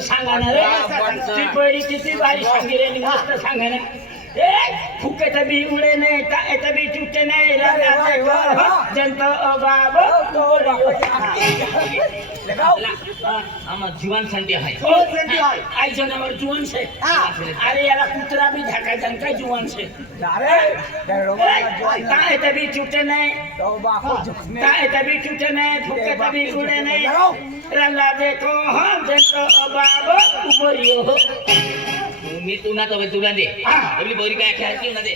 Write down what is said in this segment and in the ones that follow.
सांगा ना रे ती पहिली किती बारी सांगी रे मस्त सांगा ना ए फुकेचा बी उडे नाही टाकायचा बी चुटे नाही जनता अबाब जीवन संधी आहे आई जनावर जुवन से अरे याला कुत्रा बी झाकायचा काय जुवन से टाकायचा बी चुटे नाही टाकायचा बी चुटे नाही फुकेचा बी उडे नाही रंगा देखो जनता अबाब उपरियो मी तुला तो तुला दे आपली बोरी काय खेळायची ना दे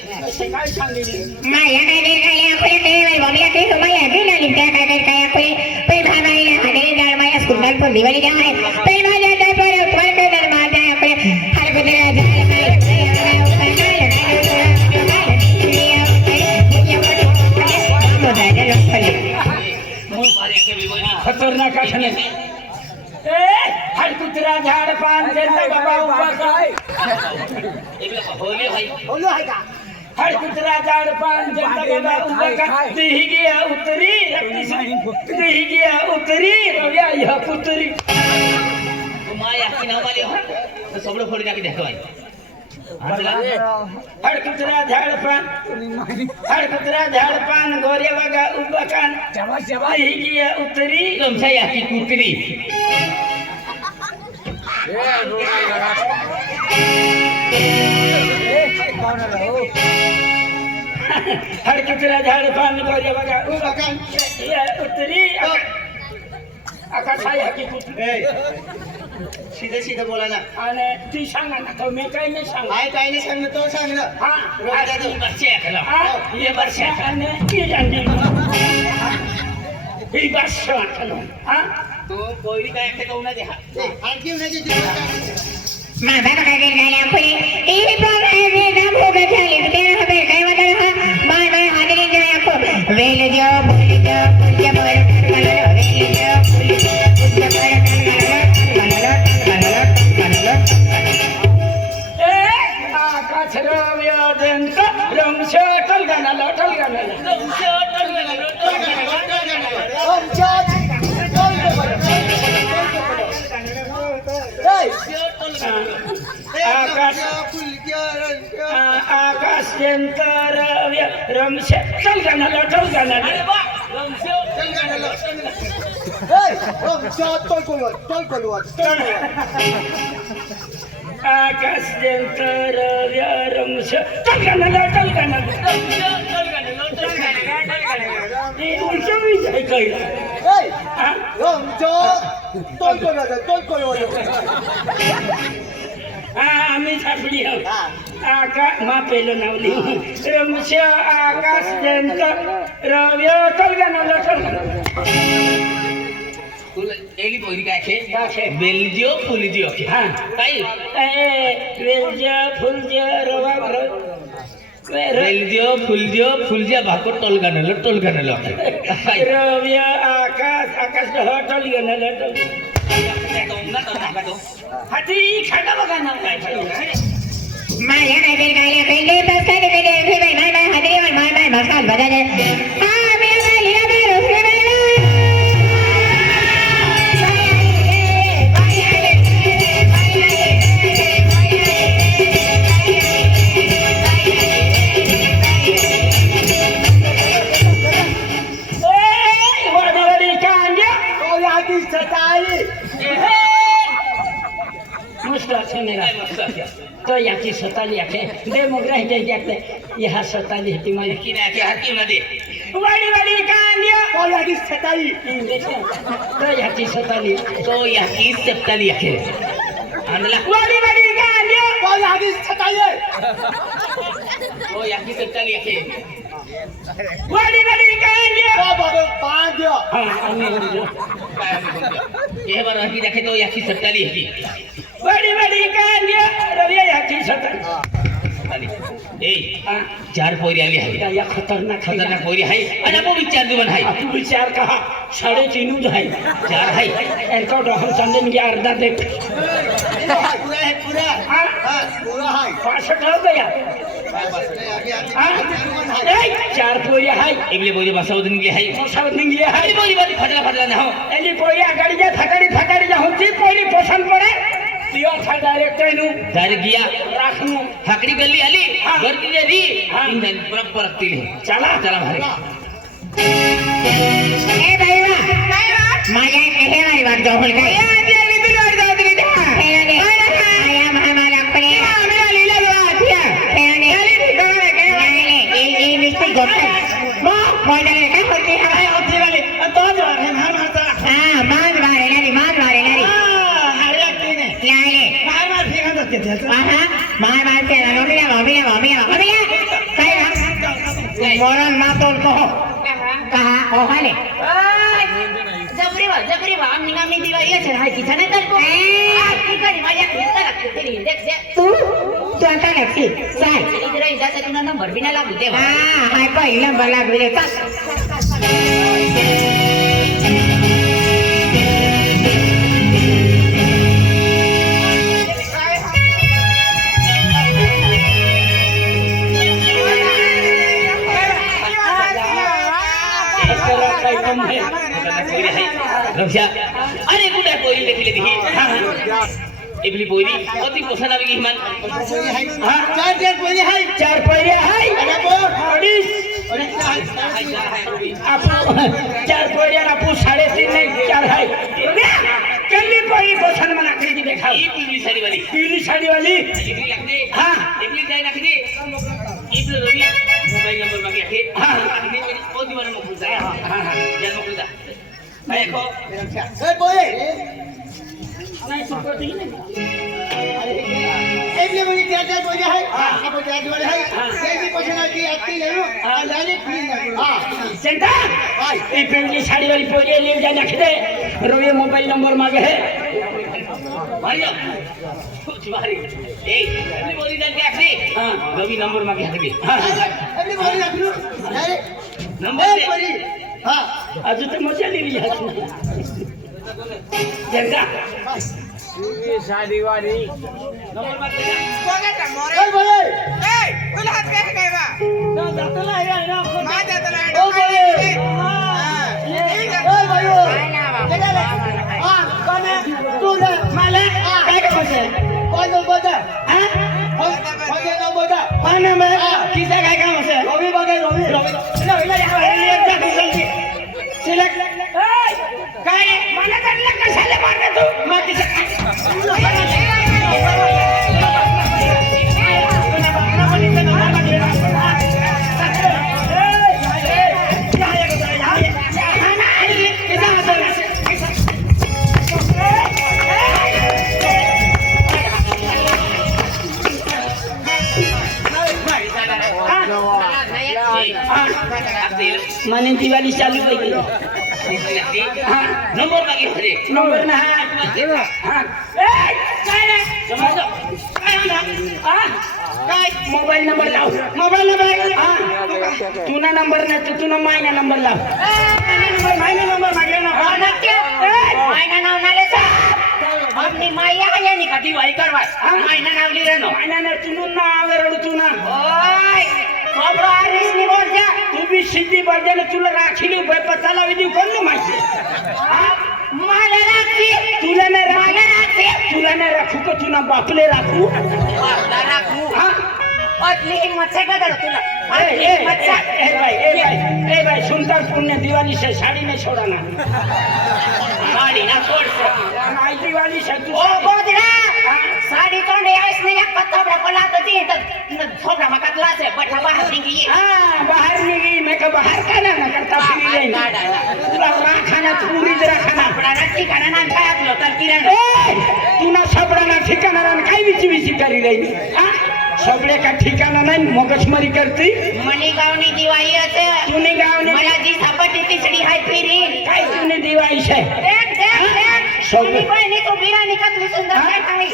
काय सांगितलं माया काय काय आपण ते बॉबीला ते माया दिला लिंत्या काय काय काय आपण पे भावाईला हडे जाळ माया स्कूलला पण दिवाळी द्या आहे पे माझ्या त्या पर पर के दर माझ्या आपण हर कुदे जाळ खतरनाक आहे हर कुत्रा झाड पान जनता बाबा उभा काय होली भाई हर कुत्रा झाड पान जनता बाबा उभा काय दिही गया उतरी दिही गया उतरी रोया यह पुतरी माया की नाव वाले हो तो सब लोग फोड़ जाके देखो भाई हर कुत्रा झाड पान गोरे बघा उभा कान दिही गया उतरी तुमच्या या की कुकरी हर कुत्रा झाड पान गोरे बघा उभा कान उतरी आकाश आहे की कुत्री सीधे सीधे बोला ना आणि ती सांगा ना तो मी काही नाही सांग काय काय नाही सांगणं तो सांग ना हा बच्चे खेलो ये वर्षा आणि ती जाणी ही वर्षा वाटलो हा तो बोरी काय खेळू ना दे आणखी नाही माझा काय गेला आपण ए पण हे ना भोग झाले ते हवे काय वाटलं हा बाय बाय हादरी जाय आपण वेल जो बोल जो पुण्य बोल आकाश यंत्र रमश चल गाना आकाश यंत्र रमश चल गाना आम्ही सापडी आकाश मा पहिलं नावली रमश आकाश यंत्र रव्य चल गाना एली बोरी काय खेळ बेलजियो फुलजियो हा काय वेलजियो फुलजियो रवा बेलजियो फुलजियो भाको टोल गाणलं रव्य आकाश टोल गाणलं हाती खाटा बघा ना काय माया काय गेला पहिले बस काय गेले हे बाय बाय हादरी बाय बाय मसाल बजाले हा मी लिया बाय रोसले तो याची स्वतःली आखे दे मग राहते यातले ह्या स्वतःली ती मला की नाही हाती ना दे वाडी कांद्या तो याची स्वतःली तो याची स्वतःली तो याची सप्ताली आहे आणला वाडी कांद्या तो याची स्वतःली तो याची सप्ताली आहे वाडी कांद्या तो बघ पांड्य हा आणि काय हे बरं की दाखे तो याची सप्ताली आहे वाडी कांद्या रविया याची स्वतःली ए चार पोरी आली आहे या खतरनाक पोरी आहे आणि आपण विचार देऊन आहे तू विचार कहा 3.5 आहे चार आहे एका डॉक्टर समजून घ्या अर्धा दे पूरा है 65 हो गया चार पोरी आहे एकली बोरी बसावून निघली आहे बोरी बोरी फाटला ना हो एली पोरी आगाडी जा थकाडी जाऊन ती पोरी पसंत पडे पियो था डायरेक्ट नु डायरेक्ट गया राखनु हाकड़ी गली आली हाँ। गर्दी दे दी हाँ। इन दिन बराबर रखती है चला चला भाई ए बाई वा माझ्या हे बाई वाट जाऊ काय आया महामाला कोणी आम्हाला लिहिला वाट्या हे मिस्टेक गोष्ट मग कोणाला काय होते काय होती वाली तो जो है मारता हा मान मारेलारी हारे तीने लाले मार फेंका जाते त्याचं आहा मार के मम्मी काय मोरन मातोल को कहा ओहाले जबरी वा आम्ही दिवाळी असेल हाय तिथं नाही तर ठिकाणी माझ्या घेतला लागते तरी देख तू आता नक्की चाल इकडे इजाचा तुला नंबर बी नाही लागू तेव्हा हा हाय पहिला मला लागले चाल रक्षा अरे कुठे पोरी देखील ती इबली पोरी अति पसंद आवी हिमान चार डेट बोली हाय 4 पहिरे हाय अरे बो अडीच अडीच आपू 4 पहिरे आपू 3.5 नहीं 4 हाय कल्ली पहिरी पसंद मना करी दी देखा ई पीली साड़ी वाली पीली साड़ी वाली इबली लगदे हाँ। इबली जाय लगदे इबली रवि मोबाइल नंबर मांगे आके हाँ। लगदे मेरी ओ दीवार में खुल जाए हां जल में खुल जा देखो ए बोले नहीं सुको दी नहीं एबले बोली चार डेट बोली हाय अब चार बोली हाय ये भी पसंद आती आती ले लो लाले क्लीन हां सेंटा ये पीली साड़ी वाली पोरी ले जा रख दे रोए मोबाइल नंबर मांगे है भाइयों कुछ मारी ए इबली बोली जान के आके हां रवि नंबर मांगे आके हां एबले बोली रख लो अरे नंबर दे बोली हां आज तो मजा ले लिया सेंटा नंबर मांग दे ए बोले ओ बोले ओ भाइयो हां कौन है तू ले माले काय का बसे कौन बोलता हां कौन ना बोलता पाना में किसे काय काम है रवि बगे रवि लो इला या जा जल्दी सिलेक्ट ए काय मला त्यांना कशाला मारले तू मग किसे माने दिवाली चालू हो गई नंबर मांगे हरे नंबर ना हां ए काय रे समझ हां काय मोबाइल नंबर लाव मोबाइल नंबर हां तू ना नंबर ना तू ना मायना नंबर लाव मायना नंबर मागे ना मायना नाव नाले आम्ही माया आहे नि कधी वाई करवाय मायना नाव लिहिलं नो मायना ना तू ना रडू तू ना ओय खबर आलीस नि बोल जा तू भी सिद्धी बर्दे तुला राखीली पत्ता लावी देऊ कोण माहिती मला राखी तुला ना मला राखी तुला ना राखू का तुला बापले राखू आपला राखू हां अतली हिम्मत से गदर तुला ए भाई सुनता पुण्य दिवाली से साड़ी नहीं छोड़ना गाड़ी ना छोड़ माई दिवाली से तू ओ बोदरा साडी तोंडे आईस नाही एक पत्ता कोला तो ती तर छोकरा मकातला से बैठा बाहर निघी हाँ बाहर निकली मैं का बाहर का ना करता फिर नहीं पूरा खाना पूरी जरा खाना आपला नक्की खाना ना काय आपलं तर किरण तू ना सबड़ा ठिकाना ना काय विची विची करी रही हाँ सबड़े का ठिकाना नहीं मगजमारी करती मनी गावनी दिवाळी असे तूने गाँव ने मला जी सापडली तिसरी हाय फिरी काय तूने दिवाळी से देख देख देख सब- मनी बहिणी तू बिराणी कतली सुंदर देख आणि ही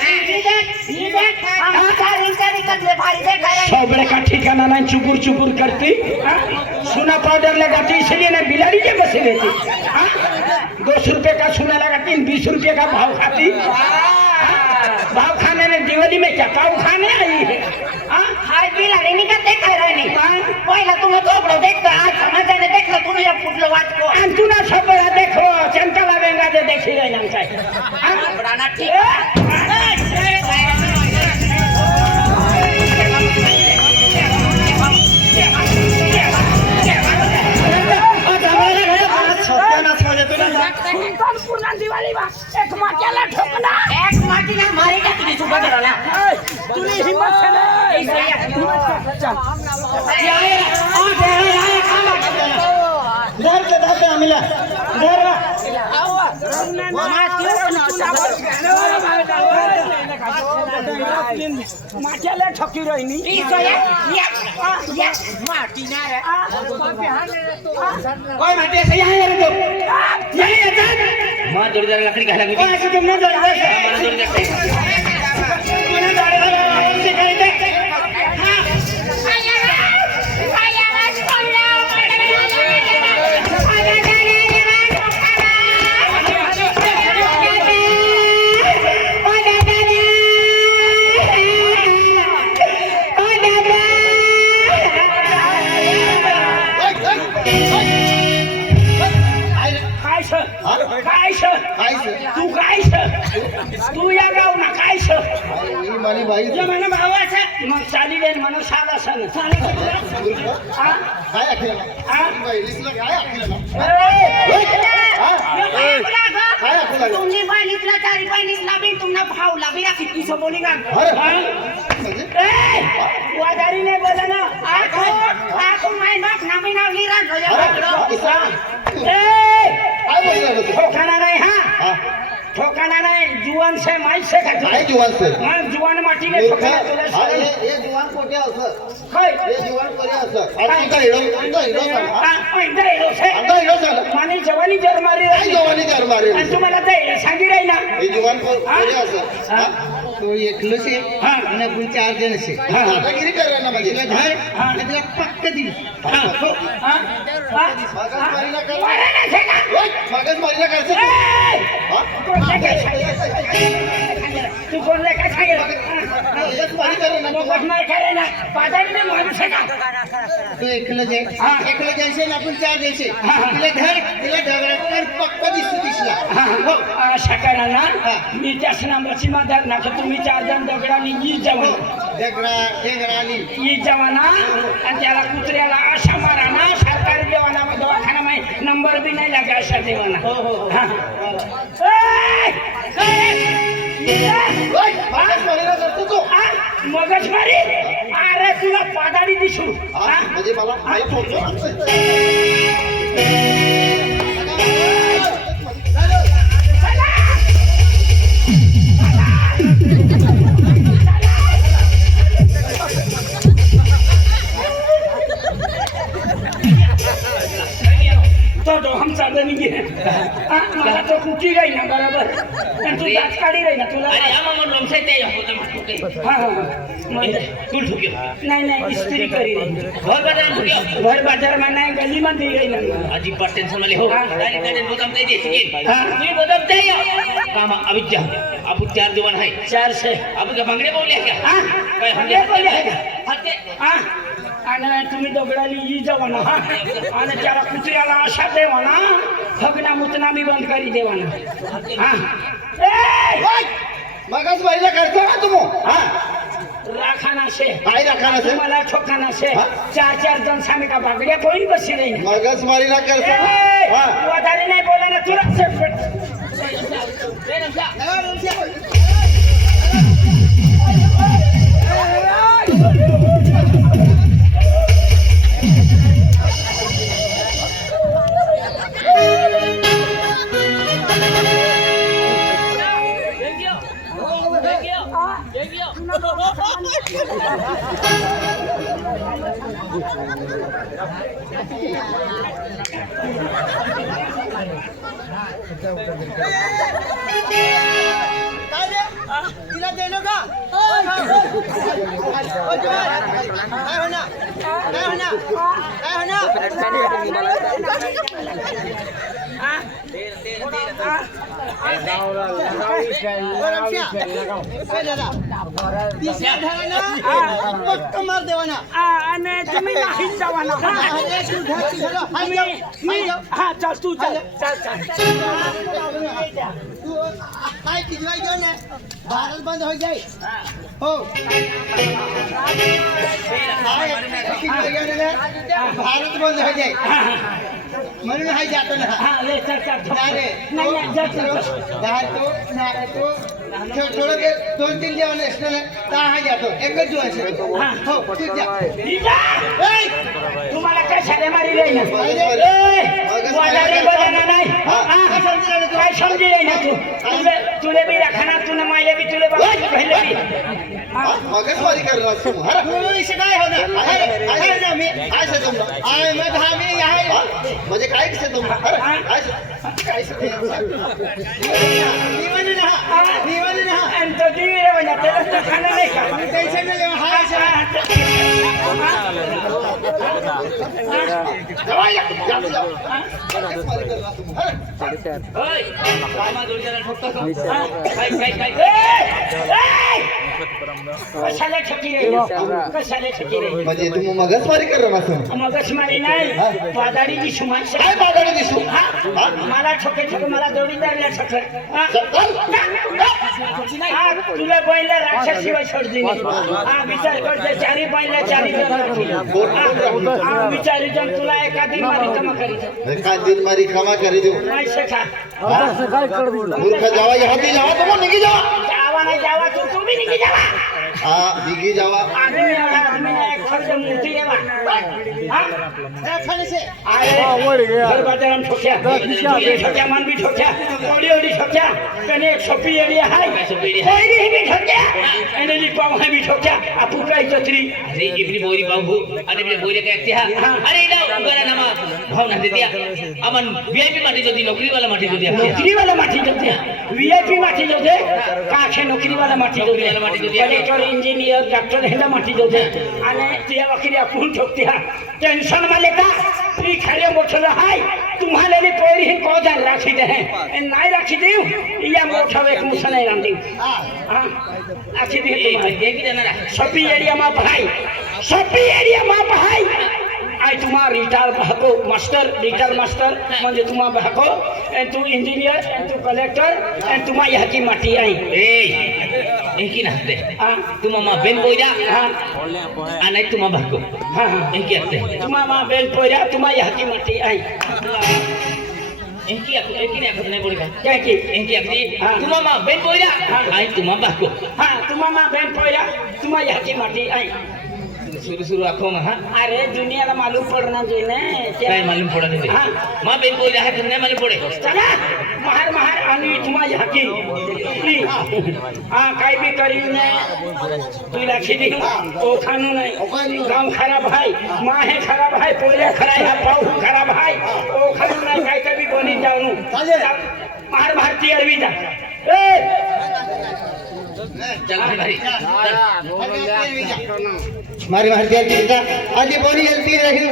देख आमचा रिंचा कतले भारी देख घरे सबड़े का ठिकाना नहीं चुकुर चुकुर करती हाँ? सुना पाउडर लगाती इसलिए ना बिलाड़ी के बसे रहती हाँ? 200 रुपए का सुना लगाती 20 रुपए का भाव खाती भाव खाने में दिवाली में क्या भाव खाने आई है हाँ? हाय बिलाणी निकत देख राणी हाँ? पहिला तुम्ही चोपडो देखतो आज समाजाने देखलं तुम्ही फुटलो वाटको आणि तू ना सबड़ा देखो चंचला बेंगा दे देखी रही ना आपला ना ठीक ए, धर आम्हीला धर माथ्याला ठकी राहिनी कोण माटे सही आहे रे तो नाही येतात मां जोडीदार लाकडी घाला कोण असं तुम्ही जोडीदार कोणी तू या गाव ना काय माझी बाई म्हणा भावाचा मग चाली देन म्हणून साधा सण काय अखेरला बहिणीला काय अखेरला काय अखेरला तुम्ही बहिणीतला चारी बहिणीतला बी तुम्हाला भावला बी राखी किसो बोली का वादारी नाही बोला ना आको माय नाक ना बी नाव लिरा काय बोलला ठोकाना नाही हा ठोकाना नाही जुवान से माई से काय खाते जुवान सर जुवान माटीने ठोकाना तुला हे जुवान कोटे असं काय हे जुवान कोटे असं आणि का हिरो सांगा माने जवानी जर मारी काय जवानी कर मारे आणि तुम्हाला ते सांगी राही ना हे जुवान कोटे असं तो एकलोच आहे आणि आपण 4 जण आहे दादागिरी करायला ना म्हणजे तुला पक्क दिली मागच मारीला करायचं तू कोणला काय सांगेल मारी करे ना तू एकलंच आहे एकलं द्यायचे ना आपण 4 द्यायचे तिला ढगळा पक्क दिसला शकरा ना मी त्याच नांबाची माधार ना तुम्ही 4 जण दगडानी ई जवान ई जवाना आणि त्याला कुत्र्याला अशा मारा ना सरकारी देवाना दवाखाना माही नंबर बी नाही लागे अशा देवाना मगच मारी अरे तुला पादाडी दिसू म्हणजे मला माहित होतं तो आमचा गणी घे मला तो कुठी राही ना बरोबर आणि तू दात काढी राही ना तुला अरे आमा मन लोमसाय ते होतं माटू तू ठुक्यो नाही नाही इस्त्री करी राही घर बाजार ठुक्यो घर बाजार में नाही गली मध्ये राही ना अजी पर टेंशन वाले हो डायरेक्ट डायरेक्ट बोलम दे दे हाँ। तुम्ही बोलम दे काम अविद्या अब 4 दिवान है 400 अब का भांगडे बोलले क्या काय हंगे बोलले का? हत्ते आणि तुम्ही दोघडाली ई जवाना आणि त्याला कुत्र्याला अशा देवाना फगना मुतना मी बंद करी देवाना मगच मारीला करतो ना तुम्ही राखाना से काय राखाना से मला ठोकाना से 4 जण सामे का बागड्या कोणी बसली नाही मगच मारीला करतो वादारी नाही बोला ना तुला तिला देलो का काय मार देवाना आणि तुम्ही नाही जवाना हा चल तू चल काय किती घेऊन भारत बंद हो जाए हो भारत बंद हो जाए म्हणून हाय जातो ना हा ले चल चल जा रे नाही नाही जा तो थोडं ते 2-3 जेवण एक्स्ट्रा आहे तर हा घ्या तो एकच जेवण आहे हो तू द्या तुम्हाला काय साधे मारी नाही ना नाही काय समजी नाही ना तू तुले बी राखणार तुला मायले बी तुले पहिले बी मगच वारी करणार तू इसे काय होणार आहे मी काय सांगतो आय मग हा मी आहे म्हणजे काय सांगतो काय निवडले ना आणि तो टीव्ही रे म्हणजे त्याला तर खाणं नाही का टेन्शन नाही हा होय कामा जोडीदाराला ठोकतो का? काय काय काय कशाला ठकी रे कशाला ठकी रे म्हणजे तुम्ही मगच वारी करणार असं मगच मारी नाही वादाडी दिसू माणसं काय बागाडे दिसू मला ठोके ठोके मला जोडीदारला ठोके तुला पहिला राक्षसीवर सोड दिली विचार करते चारी पहिला चारी विचारी जण तुला एका दिन मारी कमा करीत एका दिन मारी क्षमा करी देऊ नाही शेखा मूर्ख जावा यहाँ भी जावा तुम निकी जावा जावा नाही जावा तू बी निघी जावा हाँ निकी जावा आदमी ने एक खर्च मूर्ति लेवा घर बाजार हम ठोक्या ठोक्या मन भी ठोक्या ओडी ओडी ठोक्या कने एक सोपी एरिया है कोई भी ठोक्या एने लिपाव है भी ठोक्या आपू काय चतरी अरे इबली बोरी बाबू अरे इबली बोरी काय त्या अरे इला उगारा नामा भाव ना दे दिया अमन वीआईपी माटी जो दी नौकरी वाला माटी जो दिया नौकरी वाला माटी जो दिया वीआईपी माटी जो दे काखे नौकरी वाला माटी जो दिया कलेक्टर इंजीनियर डॉक्टर हेला माटी जो दे आणि त्या वखरी आपण ठोकत्या टेंशन माले का ती खरे मोठं हाय तुम्हाला ने पोरी हे को जान राखी दे नाही राखी देऊ या मोठा एक मुसा नाही रांदी हां आखी दे तुम्हाला ये की देणार सपी एरिया मा भाई सपी एरिया मा भाई आई तुम्हारा रिटायर बहको मास्टर रिटायर मास्टर म्हणजे तुम्हा बहको एंड तू इंजीनियर एंड तू कलेक्टर एंड तुम्हा यहाँ की माटी आई ए एकी नसते तू मामा बेन पोयरा आणि तू मामा भाको हाँ हाँ एकी असते तुम्हा माँ बेल पोया तुम्हा यहाँ की माटी आई एकी नाही नाही बोली क्या की एकी असते तू मामा बेन पोयरा आणि तू मामा भाको हाँ तुम्हा माँ बेल पोया तुम्हा यहाँ की माटी आई सुरू सुरू आखो हाँ अरे दुनियाला मालूम पडना जी ने काय मालूम पडत नाही हाँ माँ बेन पोयरा है तुमने मालूम पडे चला महार महार आणि तुम्हा यहाँ की हाँ काय भी करी ने तू लाखी दी ओ खानू नहीं गाँव खराब है माँ है खराब है पोया खराब है पाऊ खराब है ओ खानू नहीं काय कभी बनी जाऊँ महार भारतीय अरवी जा चल भाई मारी भारतीय चिंता आधी बोली हेल्थी रही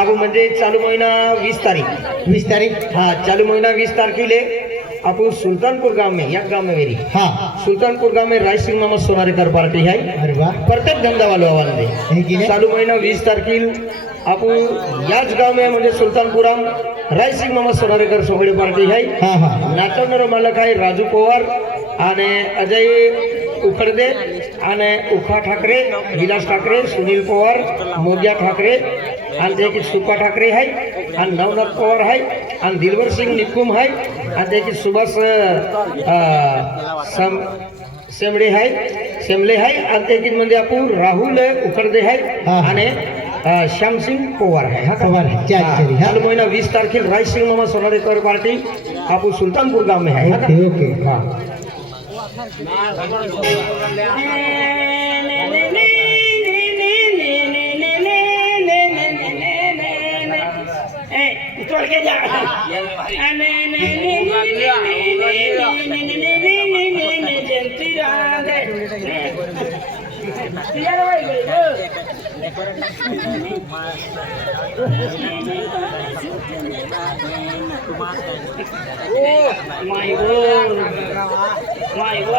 अब म्हणजे चालू महिना 20 तारीख हाँ चालू महिना 20 तारखेले अपन सुल्तानपुर गांव में या गांव में मेरी हाँ सुल्तानपुर गांव में राज सिंह मामा सोनारेकर पार्टी है अरे वाह प्रत्येक धंदा वालों आवाज चालू महिना 20 तारखेल आपण याच गाव में म्हणजे सुल्तानपुरा राज सिंह मामा सोनारेकर सोहळे पार्टी है हाँ हाँ नाचवणारो मालक आहे राजू पवार आणि अजय उखडदे आणि उखा ठाकरे विलास ठाकरे सुनील पवार मोर्या ठाकरे आणि त्याची सुपा ठाकरे आहे आणि नवनाथ पवार आहे आणि दिलवर सिंग निकुम आहे आणि त्याची सुभाष सेमडे आहे आणि त्याची म्हणजे आपण राहुल उखडदे आहे आणि श्यामसिंग पवार है हाँ पवार है क्या चालू महीना 20 तारखेला राज सिंह मामा सोनारेकर पार्टी आपण सुल्तानपुर गांव में है ओके हाँ उतर के जा जयंती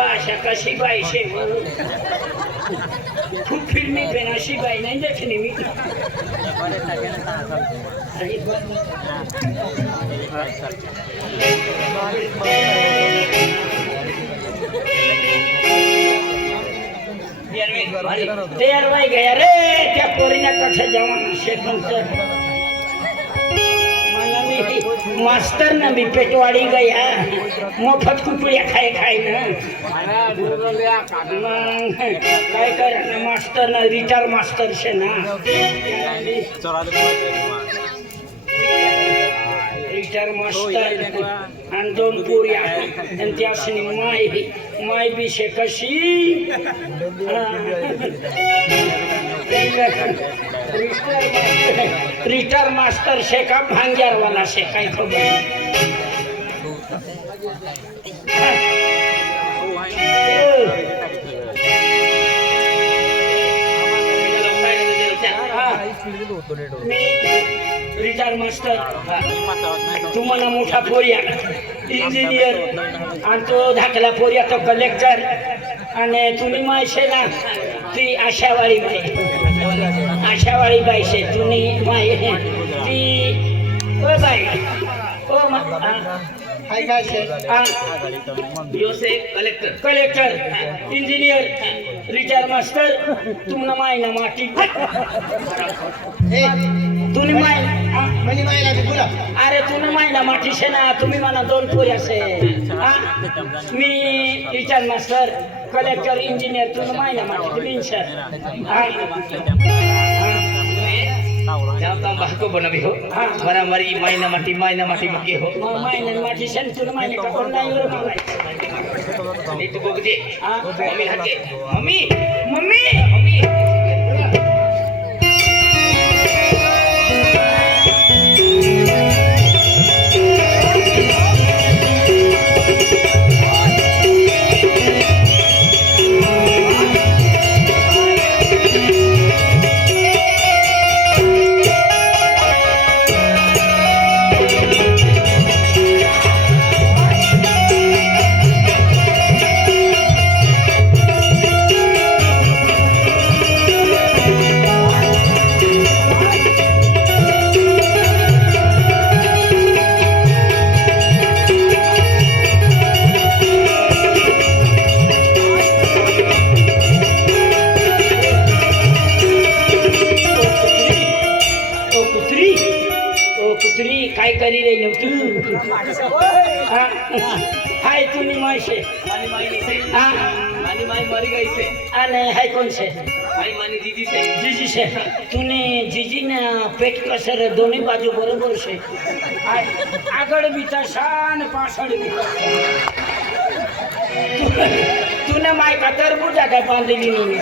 अशा कशी बाई शे खूप फिल्मी पेन अशी बाई नाही देखली मी तयार वय गया रे त्या पोरीने कसं जवान शेखनचं मला मी मास्तर ना मी पेटवाडी गया मोफत कुपड्या खाय ना मग काय करा मास्तर ना रिटायर मास्टर शे ना रिटायर मास्टर आणि 2 पोरी आणि त्यासनी माय बी शे कशी रिटायर मास्टर शे का भांग्यारवाला शे काय खबर रिटायर मास्टर तुम्हाला मोठा पोरिया इंजिनियर आणि तो धाकला पोरिया तो कलेक्टर आणि तुम्ही मायशे ना ती आशावाळी बाई शे तुम्ही माय ती ओ बाई ओ हाय काय शे कलेक्टर इंजिनियर रिटायर मास्टर तुम्हाला माय ना माटी ए तुम्ही माय मनी मायला बी बोला अरे तुम्ही मायला माठी शे ना तुम्ही मला 2 पोरी असे मी रिटायर मास्टर कलेक्टर इंजिनियर तुम्ही मायला माठी तुम्ही सर बाको बनवी हो मरा मरी मायना माटी मगे हो मायना माठी शे तुम्ही मायला का कोण नाही नी तू बघते मम्मी हाके मम्मी मम्मी कुत्री काय करी रे तू हाय तुम्ही मायशे मानी माई मरी गई से आणि हाय कोण शे माई मानी जीजी शे तुम्ही जीजी ना पेट कसर दोन्ही बाजू बरोबर शे आगळ बिता शान पाछळ बिता तूने माय का तरबूजा काय बांधली नाही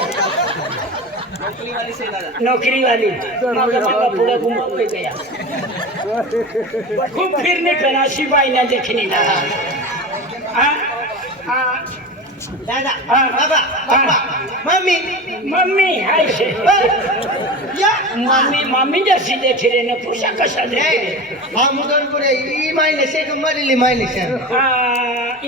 नौकरी वाली मागा पुढे घुमवते गया खूप फिरने करा शिवाय ना देखने ना दादा हाँ। बाबा मम्मी हाय शे या मम्मी जैसी देख रहे ने पुरुषा कशा देख हा मुदन पुरे ई मायने से मरिली मायने से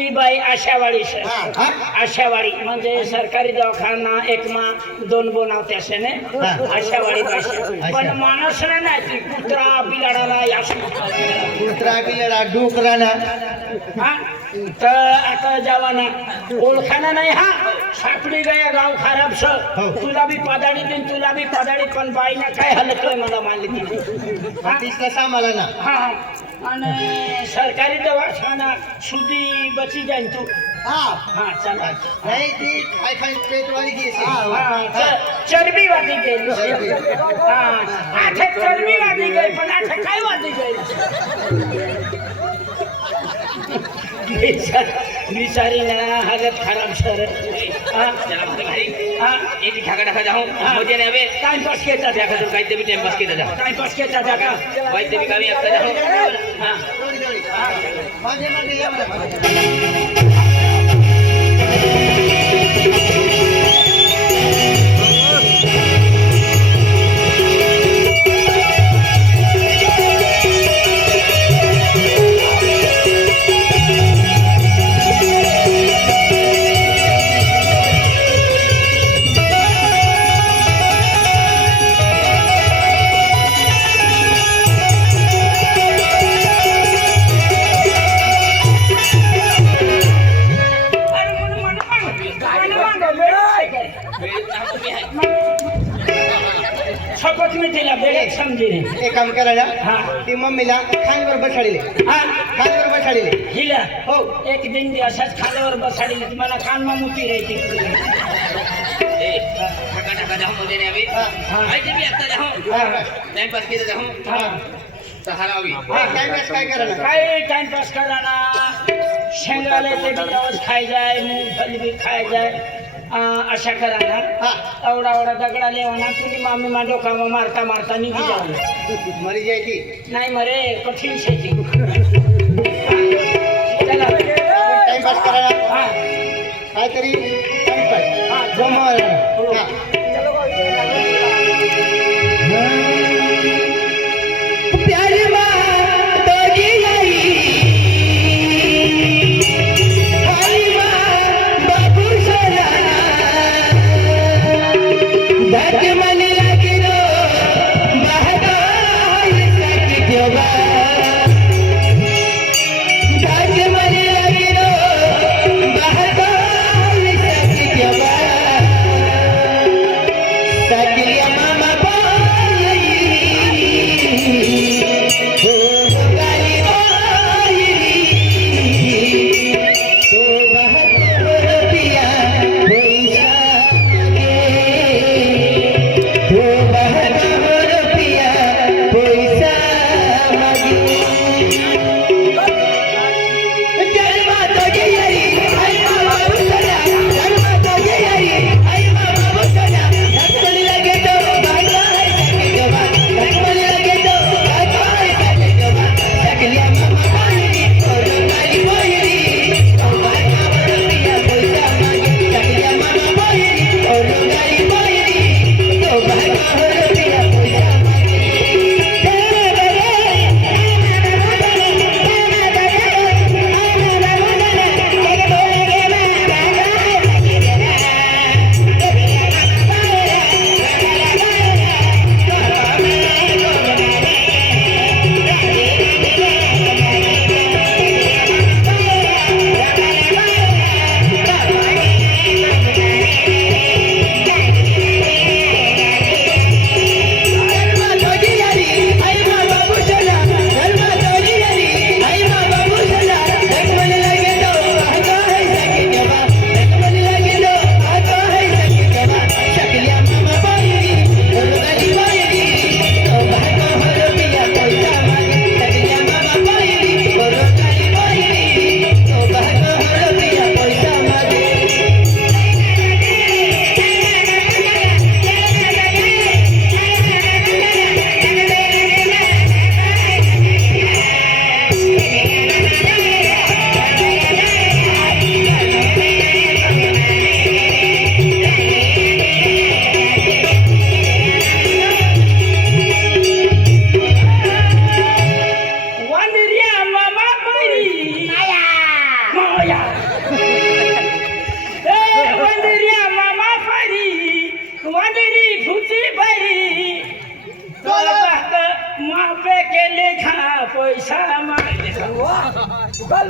ई बाई आशावाडी शे हा आशावाडी म्हणजे सरकारी दवाखाना एकमा 2 बनवते असे ने आशावाडी बाई पण माणूस नाही ती कुत्रा बिलाडाला याशी कुत्रा बिलडा डुकराना हा तर आता जवाना ओळखाना नाही हा सापडी गया गाव खराब स तुला बी पादाडी दिन तुला बी पादाडी पण बाईने काय हलतोय मला मानली तिसला सामाला ना हा आणि सरकारी दवाखाना सुधी बची जाईन तू हा चला नाही ती काय काय पेटवाली की चरबी वाटी गेली हा आठ चरबी वाटी गई पण आठ काय वाटी गई बिचारी ना हालत खराब सर एक ठाका टाका जाऊ मुझे ने अबे टाइम पास केता त्या खातर काही तरी टाइम पास केला जा टाइम पास केता जागा काही तरी कामी असता जाऊ हां मागे मागे या मला शपथ मी तिला बेलेग समजेल एक काम करायला हा. ती मम्मीला खांद्यावर बसाडले हा खांद्यावर बसाडले हिला हो एक दिन अशाच खाल्यावर बसाडली तुम्हाला कानमा मुती राहायची टाइमपास केलं जाऊ हा हरावी टाइमपास काय करायला काय टाइमपास करा ना शेंगाले ते बिलावच खाय जाय मूगफली बी खाय जाय अशा करा ना हा एवढा एवढा दगडा लेवा ना तुम्ही मामी मा डोकामा मारता मारता निघी जाऊ मरी जायची नाही मरे कठीण शेती चला टाइमपास करायला हा काहीतरी टाइमपास हा जमावायला हा.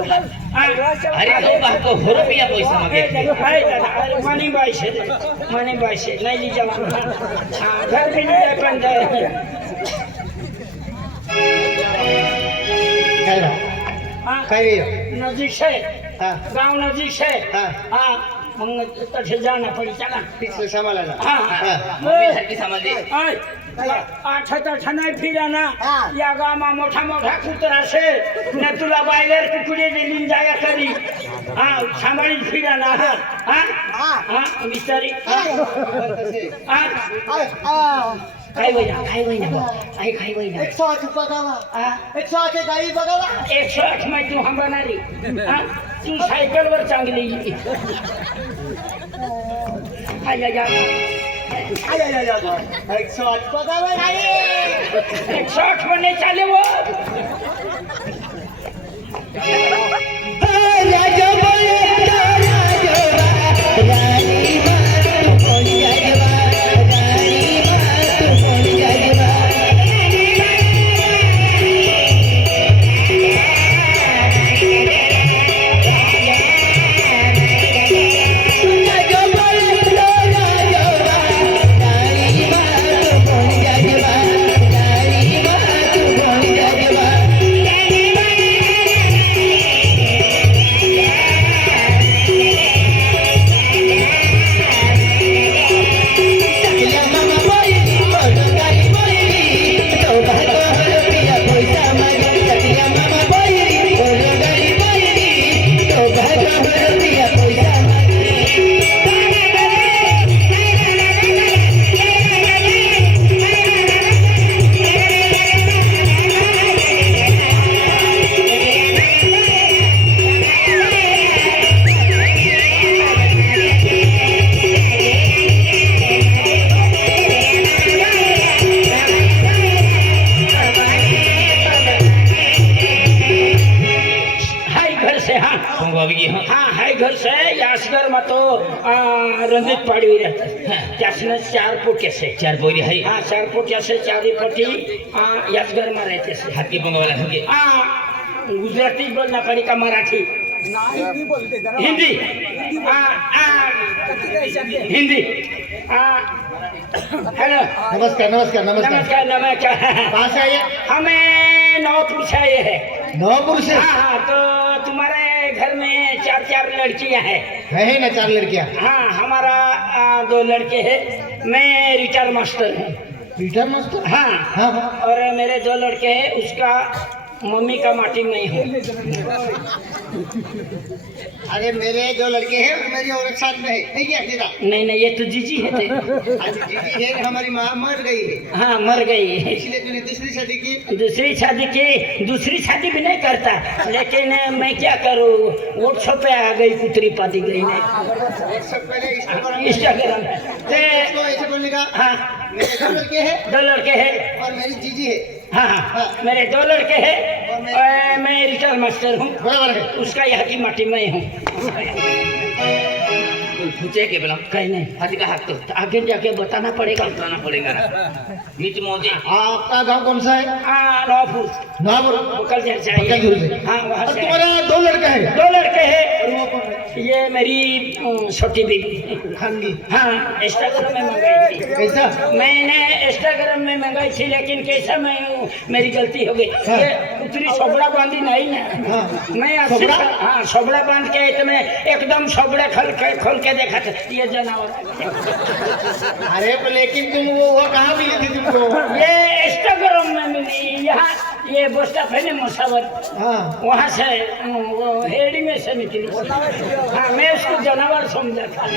अरे तो बाको हो रुपया पैसा मागे मनी बाईस नहीं ली जाओ घर भी नहीं जाए बन जाए काय वेळ नजीक से हा गांव नजीक से हा हाँ मग तसे जाना पड़ी चला पिछलं सांभाळायला हाँ हा मम्मी सारखी समजली आठ नाही फिरा ना या गामा मोठा मोठा कुत्रा से न तुला बाहेर कुकडे दिली जाया करी हा सांभाळीत फिरा ना हा हा बिचारी हा काय होईना काय होईना आई काय होईना 108 बघावा हा 108 गाडी बघावा 108 मै तू हंबणारी हा तू सायकल वर चांगली आय आय आय 108 बघावा गाडी 108 मध्ये चाले वो राजा रणजित पाडवी राहतात हा. त्यासनं 4 पोट्यासे 4 पोरी आहे 4 पोट्यासे 4 पटी याच घरमा राहते से हाती पंगावाला होगे गुजराती बोलना पड़ेगा मराठी हिंदी हिंदी हेलो नमस्कार नमस्कार नमस्कार नमस्कार नमस्कार कहाँ से आइए हमें नौपुर से आए हैं नौपुर से हाँ तो तुम्हारे घर में 4 लड़कियां हैं है ना 4 लड़कियाँ हाँ हमारा 2 लड़के हैं मैं रिटायर मास्टर हूँ पीटर मास्टर हाँ हाँ हाँ और मेरे 2 लड़के हैं उसका मम्मी का माटी में हूँ अरे मेरे 2 लड़के हैं और मेरी औरत साथ में है क्या तेरा नहीं नहीं ये तो जीजी है थे आज दीदी है हमारी माँ मर गई है हाँ मर गई है इसलिए तूने दूसरी शादी की दूसरी शादी भी नहीं करता लेकिन मैं क्या करूँ व्हाट्सएप पे आ गई कुतरी पाती गई नहीं सब पहले इंस्टाग्राम पे इसको ऐसे बोलने का हाँ मेरे 2 लड़के हैं 2 लड़के हैं और मेरी जीजी है हाँ हाँ मेरे 2 लड़के हैं और मैं रिटायर मास्टर हूँ बराबर है उसका यहाँ की माटी में हूँ पूछे के बोला कहीं नहीं हाथी का हाथ तो आगे जाके बताना पड़ेगा बताना पड़ेगा नीच मोजे आपका गांव कौन सा है हाँ नौपुर नागपुर बकल जल बकलजूर से। चाहिए हाँ वहाँ और से तुम्हारा 2 लड़का है 2 लड़के हैं ये मेरी छोटी बीबी खानगी हाँ इंस्टाग्राम में मंगाई थी कैसा मैंने इंस्टाग्राम में मंगाई थी लेकिन कैसा मैं मेरी गलती हो गई हाँ। ये उतरी सोबड़ा बांधी नहीं ना हाँ। मैं सोबड़ा? हाँ सोबड़ा बांध के तो मैं एकदम सोबड़ा खोल के देखा था ये जानवर अरे तो लेकिन तुम वो कहाँ मिली थी तुमको ये इंस्टाग्राम में मिली यहाँ ये बोस्टा फैले मुसावर हाँ वहाँ से वो हेड़ी में से निकली हाँ मैं उसको जानवर समझा था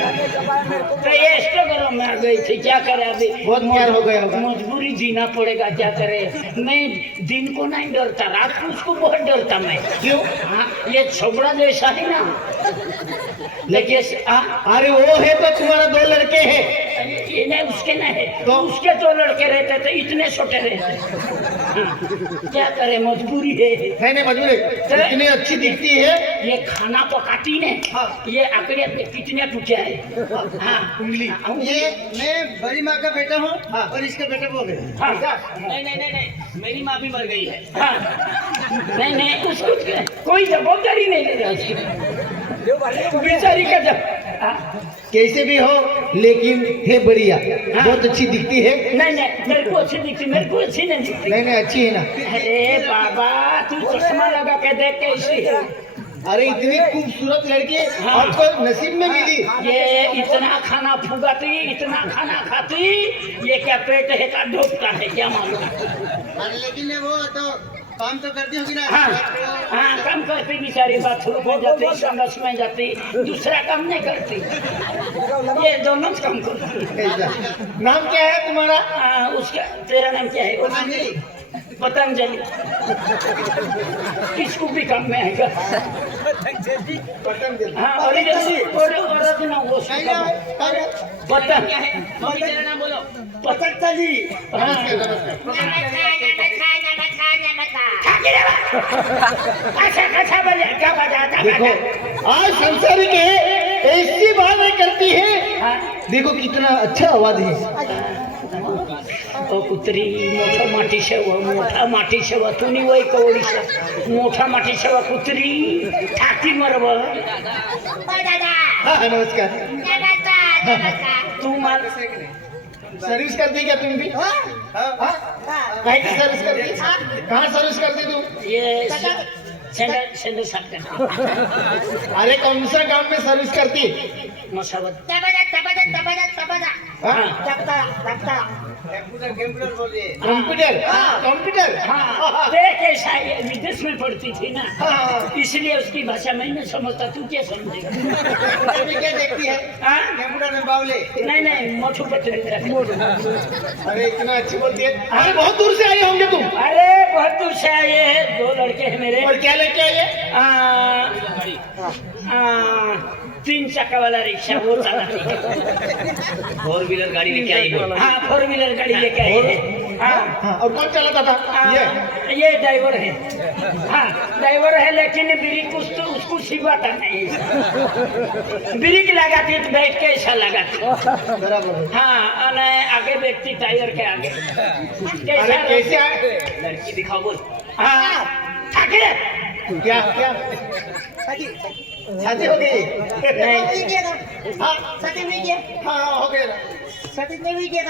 तो ये इंस्टाग्राम में आ गई थी क्या करे अभी बहुत प्यार हो गया होगा मजबूरी जीना पड़ेगा क्या करे मैं दिन को नहीं डरता रात को उसको बहुत डरता मैं क्यों हाँ ये छोबड़ा जैसा है ना लेकिन अरे वो है तो तुम्हारा 2 लड़के हैं ये नहीं उसके नहीं है तो? उसके 2 लड़के रहते थे इतने छोटे रहते हाँ, क्या करे मजबूरी है नहीं मजबूरी इतनी अच्छी दिखती है ये खाना पकाती ने ये आंकड़े पे कितने टूटे है हाँ उंगली ये मैं बड़ी माँ का बेटा हूँ और इसका बेटा वो है हाँ नहीं मेरी माँ भी मर गई है हाँ नहीं उसको कोई जवाबदारी नहीं ले रहा बेचारी का जब कैसे भी हो लेकिन है बढ़िया बहुत अच्छी दिखती है नहीं मेरे को अच्छी दिखती मेरे को अच्छी नहीं दिखती नहीं अच्छी है ना अरे बाबा तू चश्मा लगा के देख कैसी है अरे इतनी खूबसूरत लड़की आपको नसीब में मिली ये इतना खाना फुगाती इतना खाना खाती ये क्या पेट है का ढोकता है क्या मालूम अरे लेकिन वो तो काम तो करती होगी ना हाँ काम करती बेचारी बाथरूम में जाती संगस में जाती दूसरा काम नहीं करती ये दोनों काम करती ऐसा। नाम क्या है तुम्हारा उसका तेरा नाम क्या है पतंजलि पतंजलि किसको भी काम में आएगा पतंजलि हाँ और वो पतंग क्या है मम्मी तेरा नाम बोलो पतंजलि अच्छा बजे क्या बजाता देखो आज संसारिक है ऐसी बातें करती है देखो कितना अच्छा आवाज है कुत्री मोठा माटी शेवा तुम्ही वय कवडीशा मोठा माटी शेवा कुत्री ठाकी मरब हाँ नमस्कार तू मार सर्विस करती क्या तुम भी कहीं की सर्विस करती कहाँ सर्विस करती तुम ये सेंडर साफ कर अरे कौन सा काम में सर्विस करती मसावत कंप्यूटर कंप्यूटर हाँ देख ऐसा ये विदेश में पढ़ती थी ना इसलिए उसकी भाषा मैं नहीं समझता तू क्या समझेगा क्या देखती है हाँ? कंप्यूटर में बावले नहीं मोटू पत्री अरे इतना अच्छी बोलती है अरे बहुत दूर से आए होंगे तुम अरे बहुत दूर से आए हैं 2 लड़के हैं मेरे और क्या लेके आइए 3 चक्का वाला रिक्शा वो चलाती है 4 व्हीलर गाड़ी लेके आई बोल हाँ 4 व्हीलर गाड़ी लेके आए हैं हाँ हाँ और कौन चलाता था ये ये ड्राइवर है हाँ ड्राइवर है लेकिन ब्रेक उसको सिखाता नहीं। ब्रेक लगाती तो बैठ के ऐसा लगाती। बराबर हाँ और आगे व्यक्ति टायर के आगे अरे कैसे है लड़की दिखाओ बोल। हाँ ठाकरे क्या क्या शादी हो गई नहीं हाँ सती नहीं किया हाँ हाँ, हो गया सती नहीं किया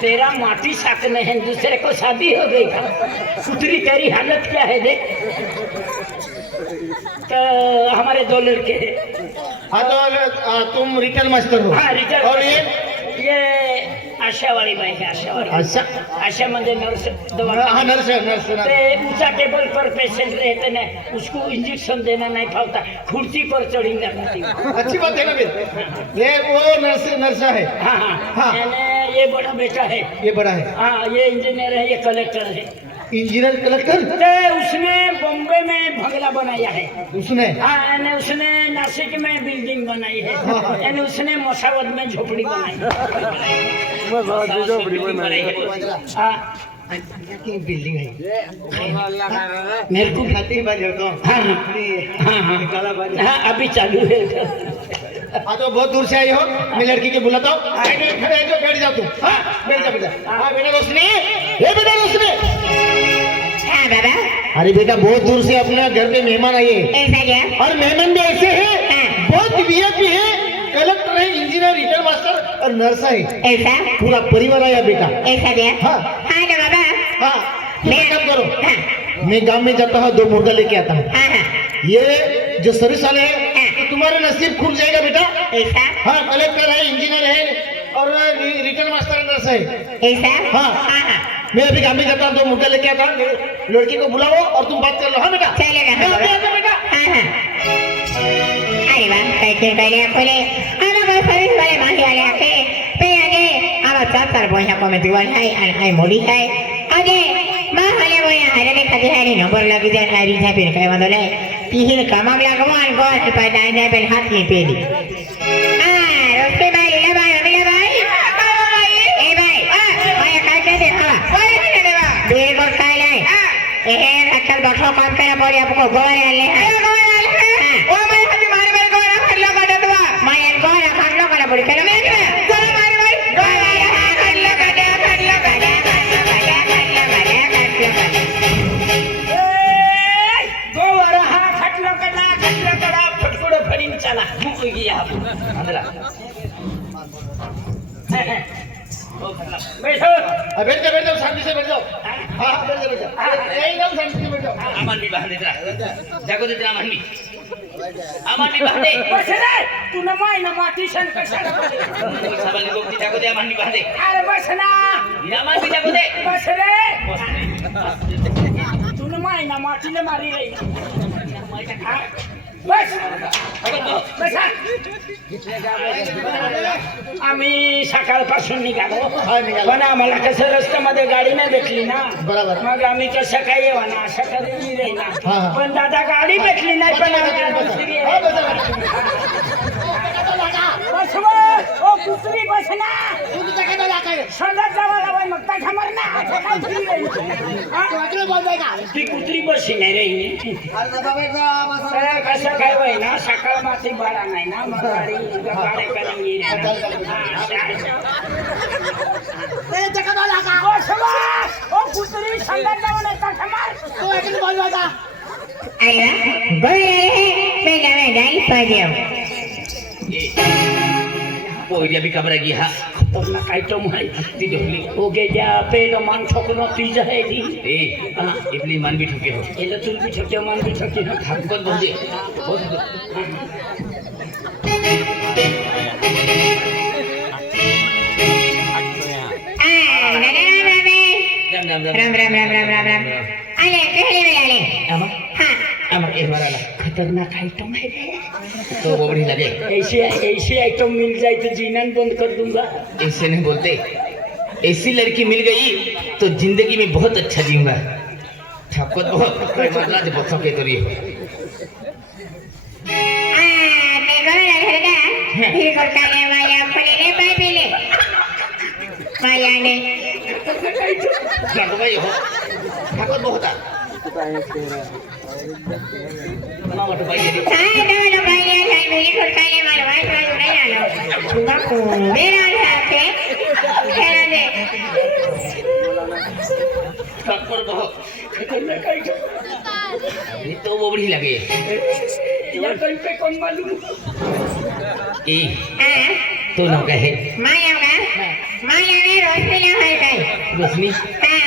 तेरा माटी साथ में है दूसरे को शादी हो गई था। सुतरी तेरी हालत क्या है देख। तो हमारे 2 लड़के हैं। हाँ तो तुम रिटेल मास्टर हो हाँ रिजल्ट और ये आशा वाली बाई है आशा वाली। अच्छा आशा म्हणजे नर्स दवा हाँ नर्स है नर्स है ते ऊंचा टेबल पर पेशेंट रहते ना उसको इंजेक्शन देना नहीं पाता कुर्सी पर चढ़ी जाती। अच्छी बात है ना फिर ये वो नर्स नर्स है हाँ हाँ हाँ। यानी ये बड़ा बेटा है। ये बड़ा है हाँ ये इंजीनियर है ये कलेक्टर है। इंजीनियर कलेक्टर ते उसने बॉम्बे में बंगला बनाया है। उसने हाँ यानी उसने नासिक में बिल्डिंग बनाई है। यानी उसने मसावद में झोपड़ी बनाई हाँ बिल्डिंग है मेरे को खाती है बाजार तो हाँ हाँ हाँ अभी चालू है। हाँ तो बहुत दूर से आई हो मैं लड़की के बुलाता हूँ खड़े हो बैठ जाओ तुम हाँ बैठ जा बेटा हाँ बेटा रोशनी ये बेटा रोशनी हाँ बाबा अरे बेटा बहुत दूर से अपने घर पे मेहमान आए हैं ऐसा क्या और मेहमान भी ऐसे हैं बहुत वीआईपी है कलेक्टर है इंजीनियर रिटेल मास्टर और नर्स है ऐसा पूरा परिवार आया बेटा ऐसा क्या हाँ हाँ ना बाबा हाँ तुम एक काम करो हाँ मैं गांव में जाता हूँ 2 मुर्गा लेके आता हूँ हाँ हाँ ये जो सर्विस वाले हैं तो तुम्हारा नसीब खुल जाएगा बेटा ऐसा हाँ कलेक्टर है इंजीनियर है और रिटेल मास्टर नर्स है ऐसा हाँ। हाँ हाँ मैं अभी गांव में जाता हूँ 2 मुर्गा लेके आता हूँ लड़की को बुलाओ और तुम बात कर लो हाँ बेटा चलेगा मैं हाँ अभी बाबा आता बेटा हाँ हाँ अरे वाह कैसे पहले खोले हमारा सर्विस वाले माही वाले आके पे आगे हमारा 4 पैसा को में दिवाल है आई मोड़ी है आगे माँ वाले वो यहाँ हरे ने खाते हैं नंबर लगी जाए आई रिझा फिर कहीं मतलब है पीछे कमाग लगा वो अनको पैदा है फिर हाथ में पेली हाँ रोस्ते भाई ले भाई अभी भाई ए भाई मैं खाते थे हाँ बेर को खाई ले ए अक्कल बखो काम करना पड़े आपको गोरे ले ओ मैं अभी मारे गोरा कर लो कर दो मैं गोरा कर लो कर पड़ी कर मैं गोरा मारे भाई गोरा कर लो गोवर हा खटलो कड़ा फटकुड़ो फड़ीन चला मुक गया अंदर बैठो बैठ जाओ शांति से बैठ जाओ हाँ हाँ बैठ जाओ बेटा एकदम शांति से बैठ जाओ आमान भी बांधे तेरा जागो दे तेरा आमान भी बांधे बस रे तू न माय न माटी सन कशा सवाल को की जागो दे आमान भी बांधे अरे बस ना आमान भी जागो दे बस रे तू न माय न माटी ने मारी रही हाँ? बस बस आम्ही सकाळपासून निघालो हा, निघालो. पण आम्हाला कसं रस्त्यामध्ये गाडी नाही भेटली ना बरोबर. मग आम्ही कसं काय येवा ना असं कधी नाही हा, ना हा. पण दादा गाडी भेटली नाही पण आम्हाला दुसरी हाँ, आहे. बस ओ कुत्री बस ना संडास जावा लावाय मग काय खबर ना असं काय फिरी नाही. हा? ती कुत्री बसी नाही रे तर कसं काय होय ना सकाळ माती बारा नाही ना मग गाडी गाडी करून ओ कुत्री संडास जावा नाही का खबर अरे गोरे बेटा मैं डाल पा दियो पोरी अभी कमरा गया तर काय तो माहिती ती ढोली हो गे ज्या पेलो मान ठोकनो तीज आहे ती ए इतनी मान भी ठुके हो एला तू भी ठोके मान भी ठोके ना हम कौन बोलते राम राम राम आले कहले वे आले आमा हाँ आमा ए मारा खतरनाक आइटम है रे तो बोबड़ी लगे ऐसे आइटम मिल जाए तो जीना बंद कर दूंगा ऐसे नहीं बोलते ऐसी लड़की मिल गई तो जिंदगी में बहुत अच्छा जीऊंगा ठपत बहुत मतलब बच्चों के तो ये मैं गोरा लगा फिर को काले माया फले ले पाई पीले माया ने जगबाई हो ठाकूर बहुत मामा तो पाहिजे काय देवाला पाहिजे काय मी कोणताले मला वाईट वाजू नाही आलो तुला मेरा आहे खेळा दे ठाकूर बहुत ये तो बोबड़ी लगे या कहीं पे कौन मालूम ए हां तो लोग है माया का माया ने रोशनी ना है काय रोशनी हां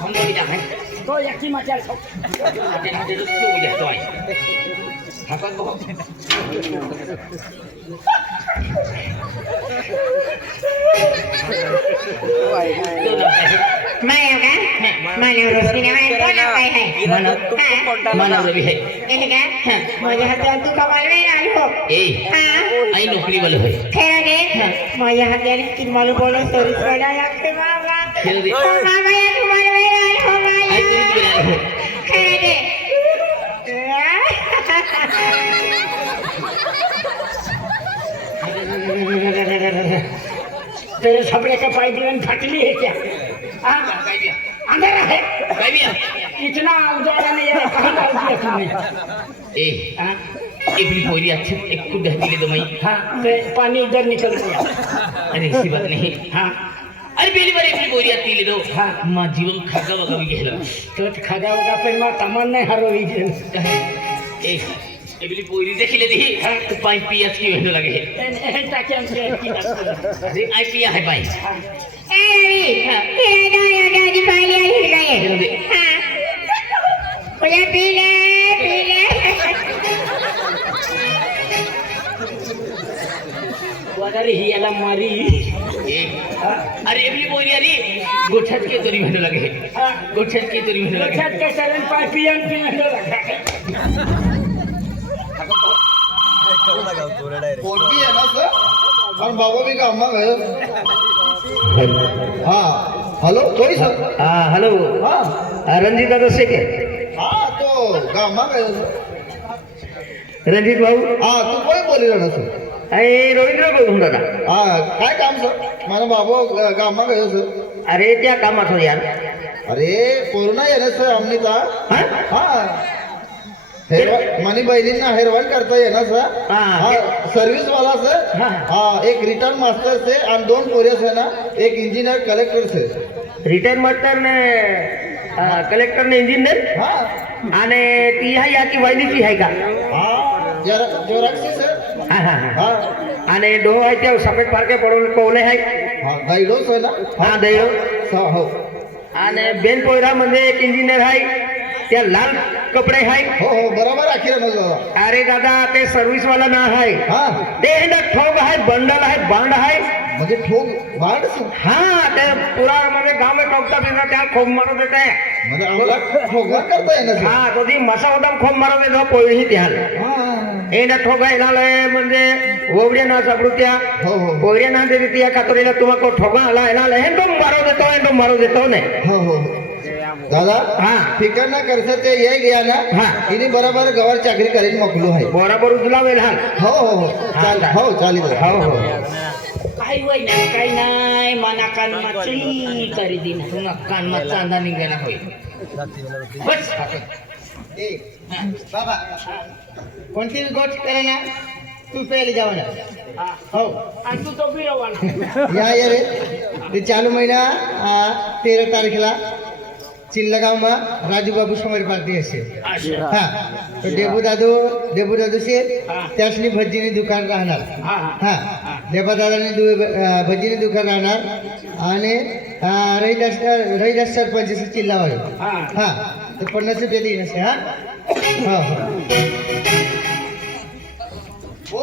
हम लोग जा है तो यकी मचा छो आते आते तो क्यों जा तो आई ठाकुर बहुत तो लोग है माया का माया रोशनी ना है कोण काय है मानव रवि है એટલે કે माझ्या हातात तू कमाल नाही आलो ए हां आई नौकरी वाले है खेळा दे माझ्या हातात की मला बोलो सॉरी सोडा लागते बाबा खेल दे बाबा या तुम्हाला नाही आलो आई माया तुम भी है खेळा दे तेरे छपड़े का पाइपलाइन फटली है क्या हाँ? काय बिया अंदर है काय बिया इतना उजाला नहीं है कहाँ डाल दिया तुमने ए हाँ? इतनी पोरी अच्छी एक कुछ दिले तो मैं हाँ तो पानी इधर निकल गया अरे ऐसी बात नहीं हाँ अरे पहली बार इतनी पोरी आती ले दो हाँ। माँ जीवन खागा वगा भी कहला तो खागा होगा फिर मैं तमन नहीं हरो ए इतनी पोरी देखी ले दी तो पाइप पिया की होने लगे अरे आई पिया है पाइप ए रवि ये गाया गाजी पाली आई गए खेल दे हां ओया पी ले वगैरह ही अला मारी ए अरे इतनी पोरी अरे गोछत के तोरी होने लगे गोछत के तोरी होने लगे छत के सरन पाइपियन पे पोरगी आहे ना सर आणि बाबा मी कामात आहे हा हॅलो कोई सर हाँ हेलो हा रंजीत दादा से के हा तो कामात आहे रंजीत भाऊ हा तू कोई बोली ना सर अरे रवींद्र भाऊ दादा हा काय काम सर माझा बाबा कामात आहे सर अरे क्या काम आठो यार अरे कोरोना आहे ना सर आमनीचा हाँ? हा मनी बहिणींना हेरवान करता येणार सर हा. सर्व्हिस वाला सर हा. हा एक रिटर्न मास्टर से आणि 2 पोरियस आहे ना एक इंजिनियर कलेक्टर से रिटायर मास्टर ने कलेक्टर ने इंजिनियर हा आणि ती आहे या की वाहिनीची आहे का हा जोराक्षी सर हा हा हा हा आणि डो आहे त्या सफेद फारके पडवले पवले आहे हा गाईडोस आहे ना हा दैरो हो आणि बेन पोयरा मध्ये एक इंजिनियर आहे त्या लाल कपडे आहे हो हो बरोबर अखिरा ना दादा अरे दादा ते सर्व्हिस वाला ना आहे हा ते ठोक आहे बंडल आहे बांड आहे म्हणजे ठोक वाढ सर हाँ ते पूरा म्हणजे गाव में टोकता बिना त्या खोब मारो देते हैं म्हणजे आम्हाला ठोकवा करता येणार सर हाँ तो दी मसा होता खोब मारो देतो पोळी ही त्याल हा एंडा ठोका येणार म्हणजे ओवड्या ना सापडूत्या हो हो ओवड्या ना देते त्या कातरीला तुम्हाला ठोका आला येणार एंडो मारो देतो ने हो हो दादा हा फिकर ना करता ते ये गया ना हा. तिने बरोबर गवर चाकरी करेन मोकलो आहे बरोबर उजला वेळ हाल हो हो हो चाल हो चालेल दादा. हो हो काही वय नाही काही नाही मना कान मचली करी दिन तुला कानमा चांदा निघाला होय बस ए बाबा कोणती गोष्ट करे ना तू पहिले जाऊ ना हो आणि तू तो बिरवान या रे ते चालू महिना 13 तारखेला चिल्लगावમાં રાજુબાબુ સમર પાર્ટી હશે હા તો ડેબુ દાદુ છે ત્યાંની ભજીની દુકાન રહેનાર હા ડેબા દાદાની ભજીની દુકાન રહેનાર અને રહીદાસ સરપંચ છે ચિલ્લાવાળો હા તો 50 રૂપિયા દઈને છે હા હા ઓ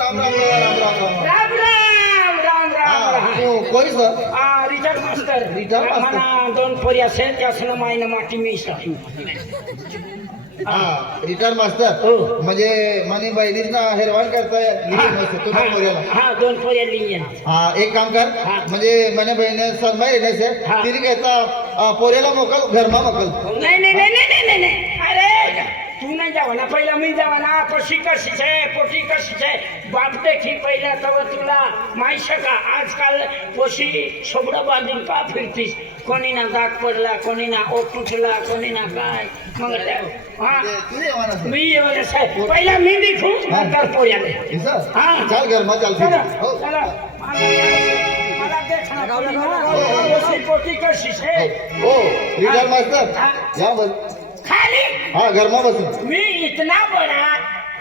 રામ રામ રામ રામ રામ राम राम राम राम હા તો કોઈ sir recharge master recharge master. मना 2 पोरी असेल त्यासनं मायनं माटी मिस हा रिटायर मास्तर हो. म्हणजे मनी बहिणींना हेरवान करताय तुला पोऱ्याला हा 2 पोरी लिहिली हा एक काम कर हा. म्हणजे मने बहिणी सन्माय रेण्याचे हा. तिने कहता पोऱ्याला मोकल घरमा मोकल नाही नाही नाही नाही नाही नाही अरे तू नाही जावा ना पहिला मी जावा ना पशी कशीच आहे पोटी कशीच आहे बाप देखी पहिला तव तुला माहिती शका आजकाल पोशी सोबडं बांधून का फिरतीस कोणी ना दात पडला कोणी ना ओठ तुटला कोणी ना काय मग हा मी येवले साहेब पहिला मी दिखू नंतर पोयाले हा चाल घर मग चला चला मला देख ना पोशी पोटी कशीच आहे हो लीडर मास्तर या बस खाली हाँ घर में बस मी इतना बड़ा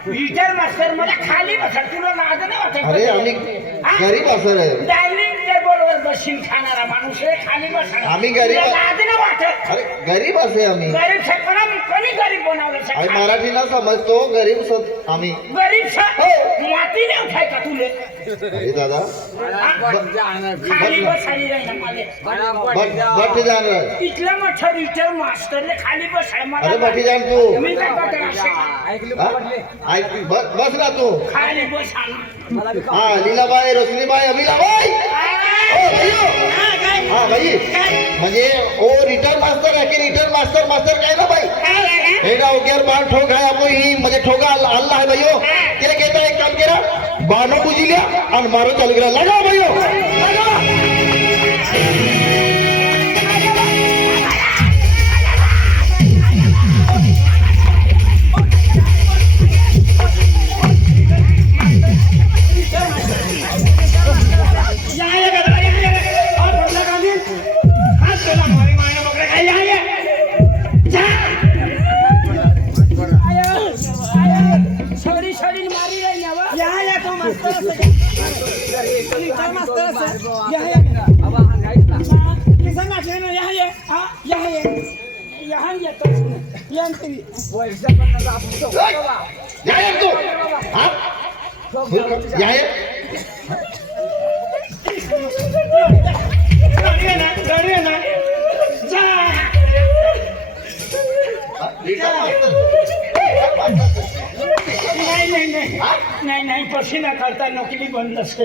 लीडर मास्टर मला खाली बसा तुला लाज नाही वाटत अरे आम्ही गरीब असर आहे डायनिंग टेबलवर बसून खाणारा माणूस आहे खाली बसा आम्ही गरीब- तुला लाज नाही वाटत अरे गरीब असे आम्ही गरीब छपरा कोणी गरीब बनवलं आणि शकत मराठी ना समजतो गरीब सत आम्ही गरीब माती नाही उठाय का तुले अरे दादा हा? खाली बसायला नाही ना मला बठी जाणार इथला मोठा लीडर मास्टरने खाली बसाय अरे बठी मला जाण तू मी काय करतो असे? हा? ऐक बस ना तू खाली बसा हाँ लीलाबाई रोशनीबाई अभिलाबाई हाँ भाई म्हणजे ओ रिटर्न मास्टर है कि रिटर्न मास्टर मास्टर काय ना भाई काय झालं? हेडा उग्यार बाण ठोक है आपको ही म्हणजे ठोका अल्लाह है भाइयों तेरे कहता है एक काम करा बाणो बुझी लिया और मारो चालू करा लगाओ भाइयों लगाओ यहाँ है तू हाँ यहाँ है नाही नाही पसीना करता नोकरी बंद असते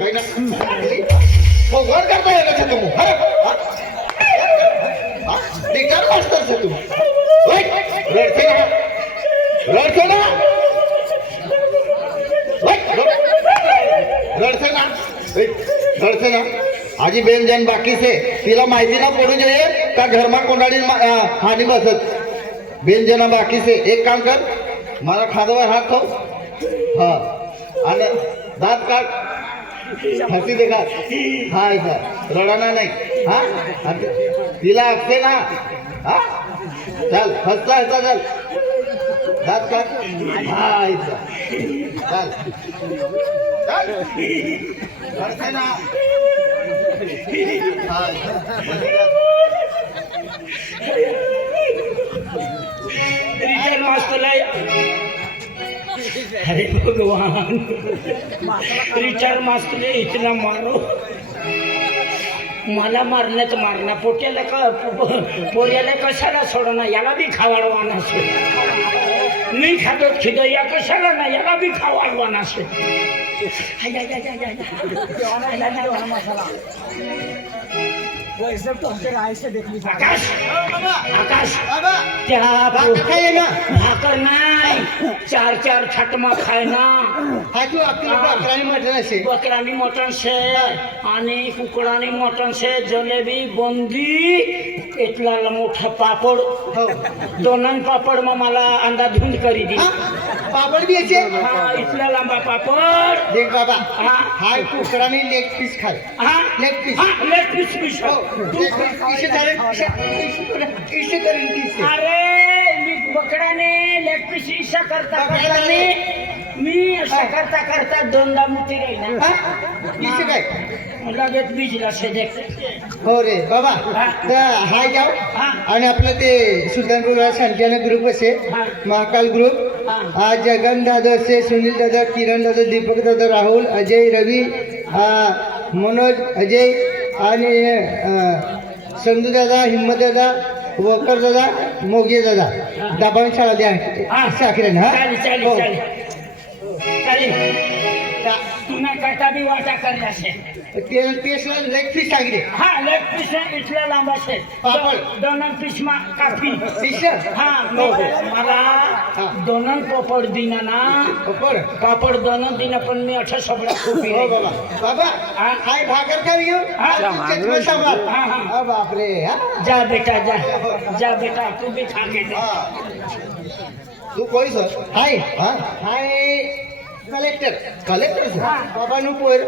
वो घर करता है कैसे तुम रिटर्न मास्टर से तुम रडसे ना रडसे ना आजी बेन जन बाकी से तिला माहिती ना पडू જોઈએ का घરમાં कोणाડી हानी बसत बेन जना बाकी से एक काम कर मला खाद्यावर हात ठेव हा आणि दात काढ हसी देखा हा ऐसा रडाना नाही हा आणि तिला असते ना हा चल हसता हसता चल दात काढ हा ऐसा चल चल हसते ना हा रिटर्न मास्टर अरे भगवान रिटर्न मास्टर इतना मारो मला मारण्यात मारणं पोट्याला का पोऱ्याला कशाला सोडणं याला बी खावाडवाना असे मी खातो खिदो या कशाला ना याला बी खावाडवाना असे आकाश आकाश त्या भाकर नाही चार चार छटमा खाय ना हा तू आपल्याला बकरानी मटण असे बकरानी मटण शे आणि कुकडानी मटण शे जलेबी बंदी इथला मोठा पापड हो दोन पापड मग मला अंदाधुंद करी दी हा? पापड बी याचे हा इथला लांबा पापड देख बाबा हा. हाय कुकरानी लेग पीस खाय हा लेग पीस हा लेग पीस पीस हो लेग पीस इशे झाले इशे करेन पीस अरे मी बकडाने लेग पीस इशा करता करता मी अशा करता करता दोनदा मुठी राहिला इशे काय लगेच बीजला शे देख हो रे बाबा हा. तर हाय जाऊ हा. आणि आपलं ते सुलतानपूर शांतियाना ग्रुप असे हा. महाकाल ग्रुप हा. आज जगन दादा असे सुनील दादा किरण दादा दीपक दादा राहुल अजय रवी मनोज अजय आणि संधू दादा हिम्मत दादा वकर दादा मोगे दादा दाबावून शाळा द्या हा. साखरेने हा चालेल चालेल हो. चालेल चालेल तू नाही काय बी वाटा कर असे टेस्टला लेग पीस सांगितले हा लेग पीस इथल्या लांब असे पापड. दोन पीस मा काफी फिश हा मला दोन पापड दिना ना पापड पापड दोन दिना पण मी अठा सगळा खूप हो बाबा बाबा हा? हाय भाकर का घेऊ हा. बापरे हा जा बेटा जा बेटा तू भी खा के दे तू कोई सर हाय हाय कलेक्टर कलेक्टर बाबा नु पोर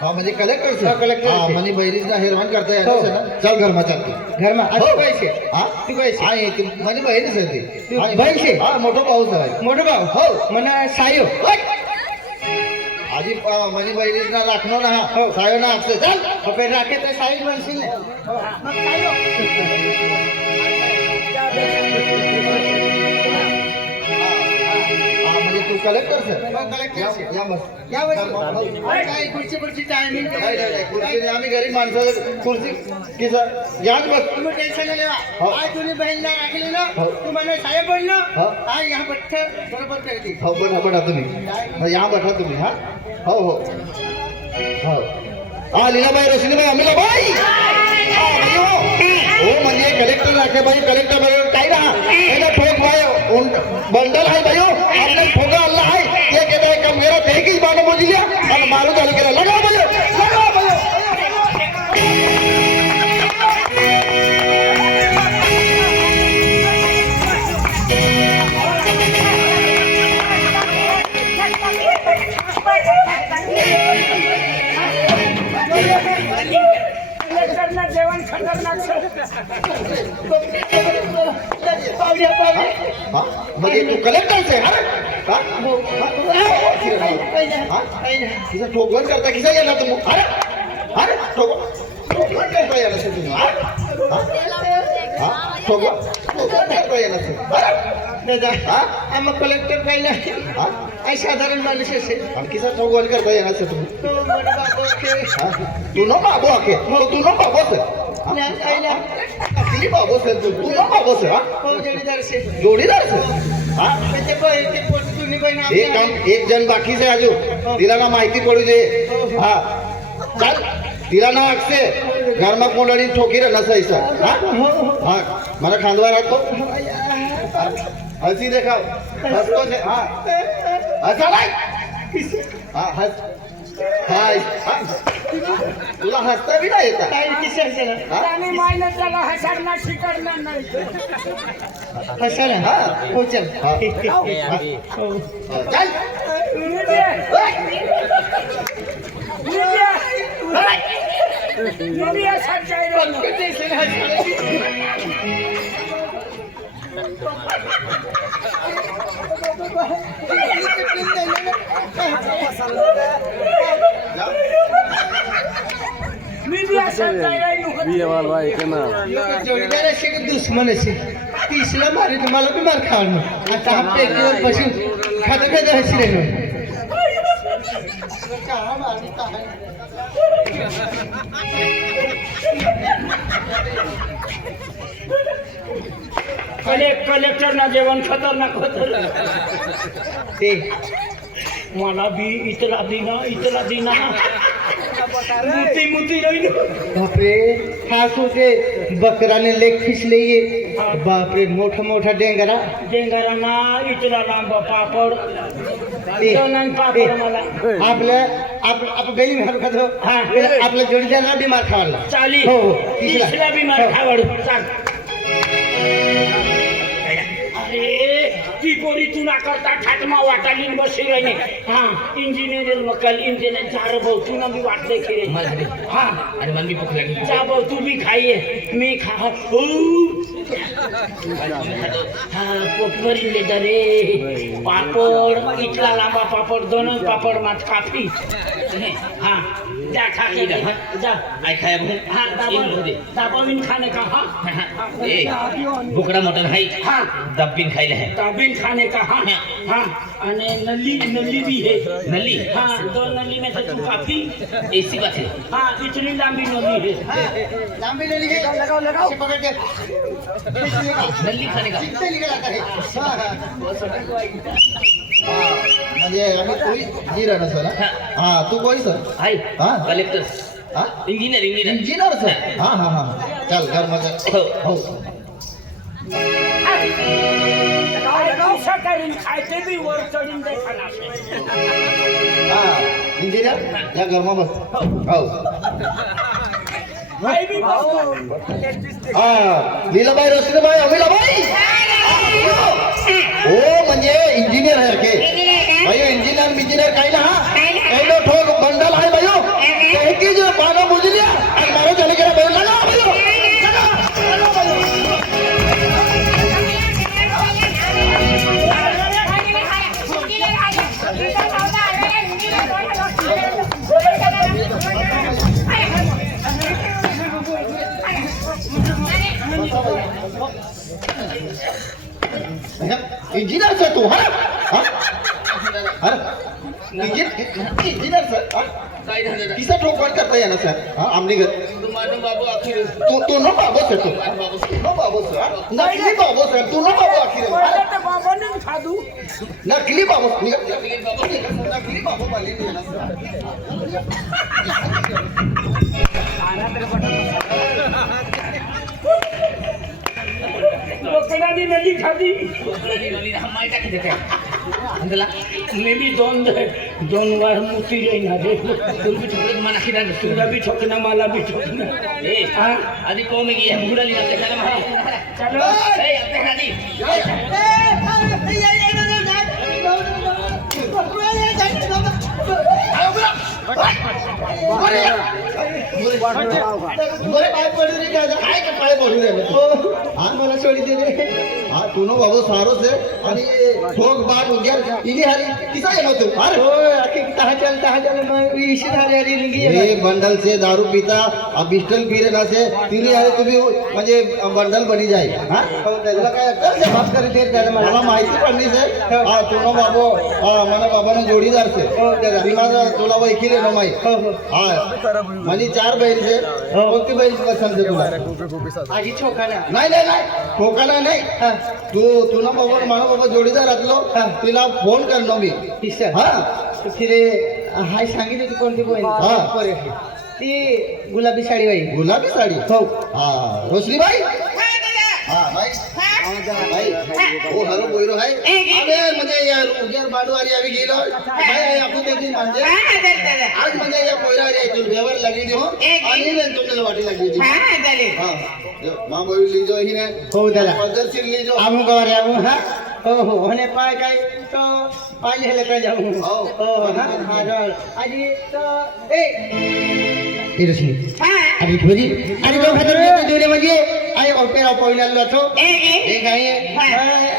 हाँ म्हणजे कलेक्टर सर कलेक्टर हाँ म्हणजे बहिरीचा हेरवान करता येणार ना चल घरमा चालते घरमा हो पैसे हा तू पैसे हा म्हणजे बहिरीच आहे ती पैसे हा मोठो पाऊस आहे मोठो भाऊ हो म्हणा सायो आधी म्हणजे बहिरीला राखणार ना हो सायो ना असते चल आपण राखे तर साई बनशील मग सायो म्हणजे तू कलेक्टर सर कलेक्टर या बस काय खुर्ची टायमिंग खुर्ची आम्ही गरीब माणसाला खुर्ची की सर याच बस तुम्ही टेन्शन नाही लेवा आज तुम्ही बहीणला राखली ना तुम्हाला साहेब बनलं आज यहाँ बैठा बरोबर करते हो बैठा तुम्ही यहाँ बैठा तुम्ही हा हो हो हो हा लीलाबाई रोशनीबाई अमिलाबाई हो म्हणजे कलेक्टर राखे भाई कलेक्टर बरोबर काय ना ठोक भाई बंडल आहे भाई आपने ठोका अल्लाह है ये कहता है कम मेरा थे की बात बोल दिया और मारो चालू केला लगाओ भाई कलेक्टरना जेवण खतरनाक म्हणजे तू कलेक्टर से तिचा ठोकवण करता किसा गेला तुम्ही अरे अरे ठोकवण करता येणार सर तुम्ही ठोकवण करता येणार आम्हा कलेक्टर काही नाही साधारण माणूस असेल किसा ठोकवण करता येणार सर तुम्ही तू न बाबू आके तू न बाबू सर बाबू सर तू न बाबू सर जोडीदार सर एक जण बाकी से आजू तिला ना माहिती पडू दे हा चल तिला ना अक्षे घरमा कोंडाळी ठोकी रे नसायचा हा मला खांदवा राहतो हसी देखाव हसतो हा हसा नाही हा हस हाय तुला हसता भी नाही येता त्याने मायने त्याला हसायला शिकवणार नाही हसायला हा हो चल चल जोडीदार असे की दुश्मन असे तिसला मारे तुम्हाला बी मार खावणं आता हा पेटीवर बसून खात हसी राहिलो कलेक्टरना जेवण खतरनाक होत ते मला बी इतला दिना मुती राहिली बापरे खास होते बकराने लेग फिसले ये बापरे मोठा डेंगरा ना इतला लांब पापड ते पापड मला आपल्या बेली मार खातो आपल्या जोडीदाराला बी मार खावाला चाली हो हो तिसरा बी मार खावड चाल अरे ती पोरी तू ना करता ठाटमा वाटाली बसी रही हा इंजिनियर वकल इंजिनियर झार भाऊ तू ना भी वाट देखी रे हा आणि मन भी भूक लगी जा भाऊ तू भी खाइए मी खा हा पोटवरी ले दरे पापड इतला लांबा पापड दोन पापड मात काफी हा जा खा के जा आई खाया भूख हाँ दाबाविन खाने का हाँ ए बुकड़ा मटन है हाँ दब्बिन खाइले है दाबिन खाने का हाँ हाँ अने नली भी है नली हाँ दो नली में से तू काफी ऐसी बात है हाँ इतनी लंबी नली है लांबी ले लीजिए लगाओ पकड़ के नली खाने का कितने निकल आता है म्हणजे आम्ही कोई जी राहणार सर हा तू कोई सर हाय हा? कलेक्टर हा इंजिनियर इंजिनियर इंजिनियर सर हा हा हा चल घर मग हो हो खायचे बी वर चढून देखाला हा इंजिनियर या घरमा बस हो हा लीलाबाई रोशनीबाई अमिलाबाई हो म्हणजे इंजिनियर आहे के भाई इंजिनियर काही ना हा एवढं ठोक बंडल आहे भाई की जो पानं बुजल्या आणि मारो झाले गेला भाई लगा इंजिनियर सर तू हा इंजिनियर सर काय झालं किसा ठोकवान करता येणार सर हा आमली घर तू माझा बाबू अखेर तू न बाबो सर तू न बाबो सर नकली बाबो सर तू न बाबो आखिर बाबाने खादू नकली बाबो नकली बाबो बाली बोकडाने नली खादी माहिती टाकी काय अंदला मी बी दोन वार मोठी जाईन आधी तुमची छोकरी मना खिदा तुला बी ठोकना मला बी ठोकना ए आधी कोण की बुडाली ना त्याला मारा चलो ए आता खाली बरे पाय पडू रे काय का पाय पडू रे हा मला सोडी दे रे हा तू नो बाबू सारो से आणि ठोक बाट हो गया इनी हारी किसा येनो तू अरे ओ आके कहां चल मैं इसी धारे हरी लिंगी ये बंडल से दारू पीता अब बिस्टल पी रे ना से तिनी हारे तुम्ही म्हणजे बंडल बनी जाई हा त्याला काय कर से बात करी ते त्याला मला माहिती पडली से हा तू नो बाबू हा मला बाबाने जोडीदार से त्याला माझा तुला वैकिले नो माई हा माझी 4 बैल से कोणती बैल पसंत आहे तुला आधी ठोकाना नाही ठोकाना नाही तू ना बाबा मला बाबा जोडीदार असलो तिला फोन करलो मी हा तिने हाय सांगितली होती कोणती बोल हा ती गुलाबी साडी बाई गुलाबी साडी हो हा रोशनीबाई हा बाई भाई ओ हॅलो बोयरो आहे अबे म्हणजे या उद्यार बाडवारी आम्ही गेलो भाई आपण देखील म्हणजे आज म्हणजे या पोयरारी आहे तू व्यवहार लागली दी हो आणि ने तुमच्याला वाटी लागली दी हा मां बोल लीजो ही ने हो दादा पद्धतशीर लीजो आमू गवारे आमू हा हो होणे पाय काय तो पाय हेले काय जाऊ हो हा हा जळ आजी तो ए रोशनी अभी भोजी अरे लोग खतर में जोने म्हणजे आई ओपेरा पोइला लथो ए गाय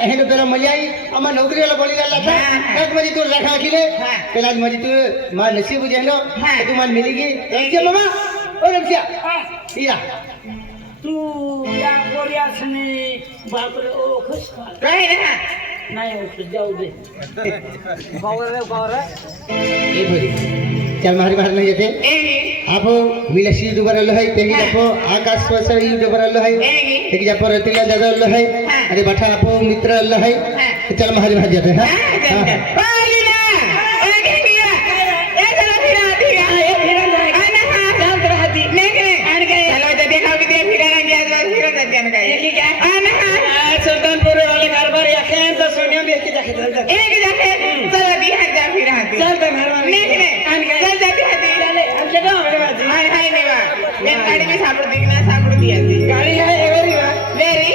हे पेरा मजा आई अमा नौकरी वाला बोली लागला था कद म्हणजे तू रखा खिले पेला म्हणजे तू मा नसीब जेनो तू मान मिलेगी चल मामा ओ रमसिया या तू या कोरियासने बापरे ओ खुश काय ना नाही औषध जाऊ दे ए भोजी चल मारी बाहर नहीं जेते आप विलासी दुबार लो है तेगी जापो आकाश स्वसर दुबार लो है तेगी जापो रतिला दादा लो है अरे बैठा आप मित्र लो है चल मारी बाहर जाते हैं सुल्तानपुर वाले कारबार या तो सोनिया भी एक जाके चल बिहार जा फिर हाथी चल तो घर में नहीं चल जा बिहार ले हम से गांव में बाजी हाय हाय नहीं बा मैं गाड़ी में सापड़ दिखना सापड़ दिया थी गाड़ी है एवरी बा वेरी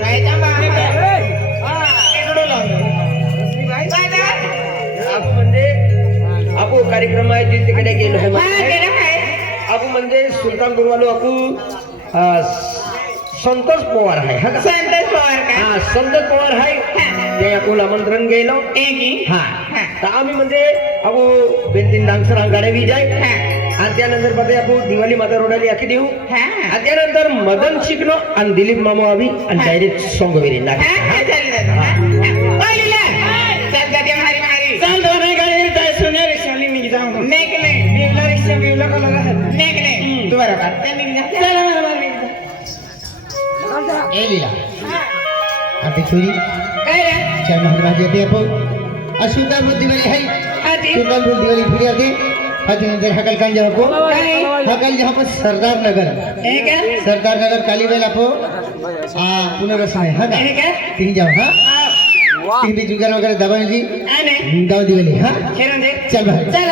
काय जा बा हां इकडे लाव भाई दादा आप म्हणजे आपो कार्यक्रम आहे जे तिकडे गेलो आहे हां गेलो आहे आप म्हणजे सुलतानपूर वालो आपू संतोष पवार है संतोष पवार का हाँ संतोष पवार है ते आपल्याला आमंत्रण गेलो हाँ तर आम्ही म्हणजे अबो बेंतीन डान्सर गाडे बी जाय आणि त्यानंतर मध्ये आपण दिवाळी माता रोडाली आखी देऊ आणि त्यानंतर मदन शिकलो आणि दिलीप मामा आम्ही आणि डायरेक्ट सॉंग वगैरे ना ए लीला अभी छोरी चल महाराज जाते अपन और सुल्तानपुर दिवाली है हाँ जी सुल्तानपुर दिवाली फिर आते हाथी नगर हकल कान जहाँ को हकल जहाँ पर सरदार नगर ठीक है सरदार नगर कालीबेल आपो पुनर्वसन है हाँ ठीक है तीन जाओ हाँ तीन भी जुगाड़ वगैरह दबाएं जी आने दाव दिवाली हाँ खेलन दे चल भाई चल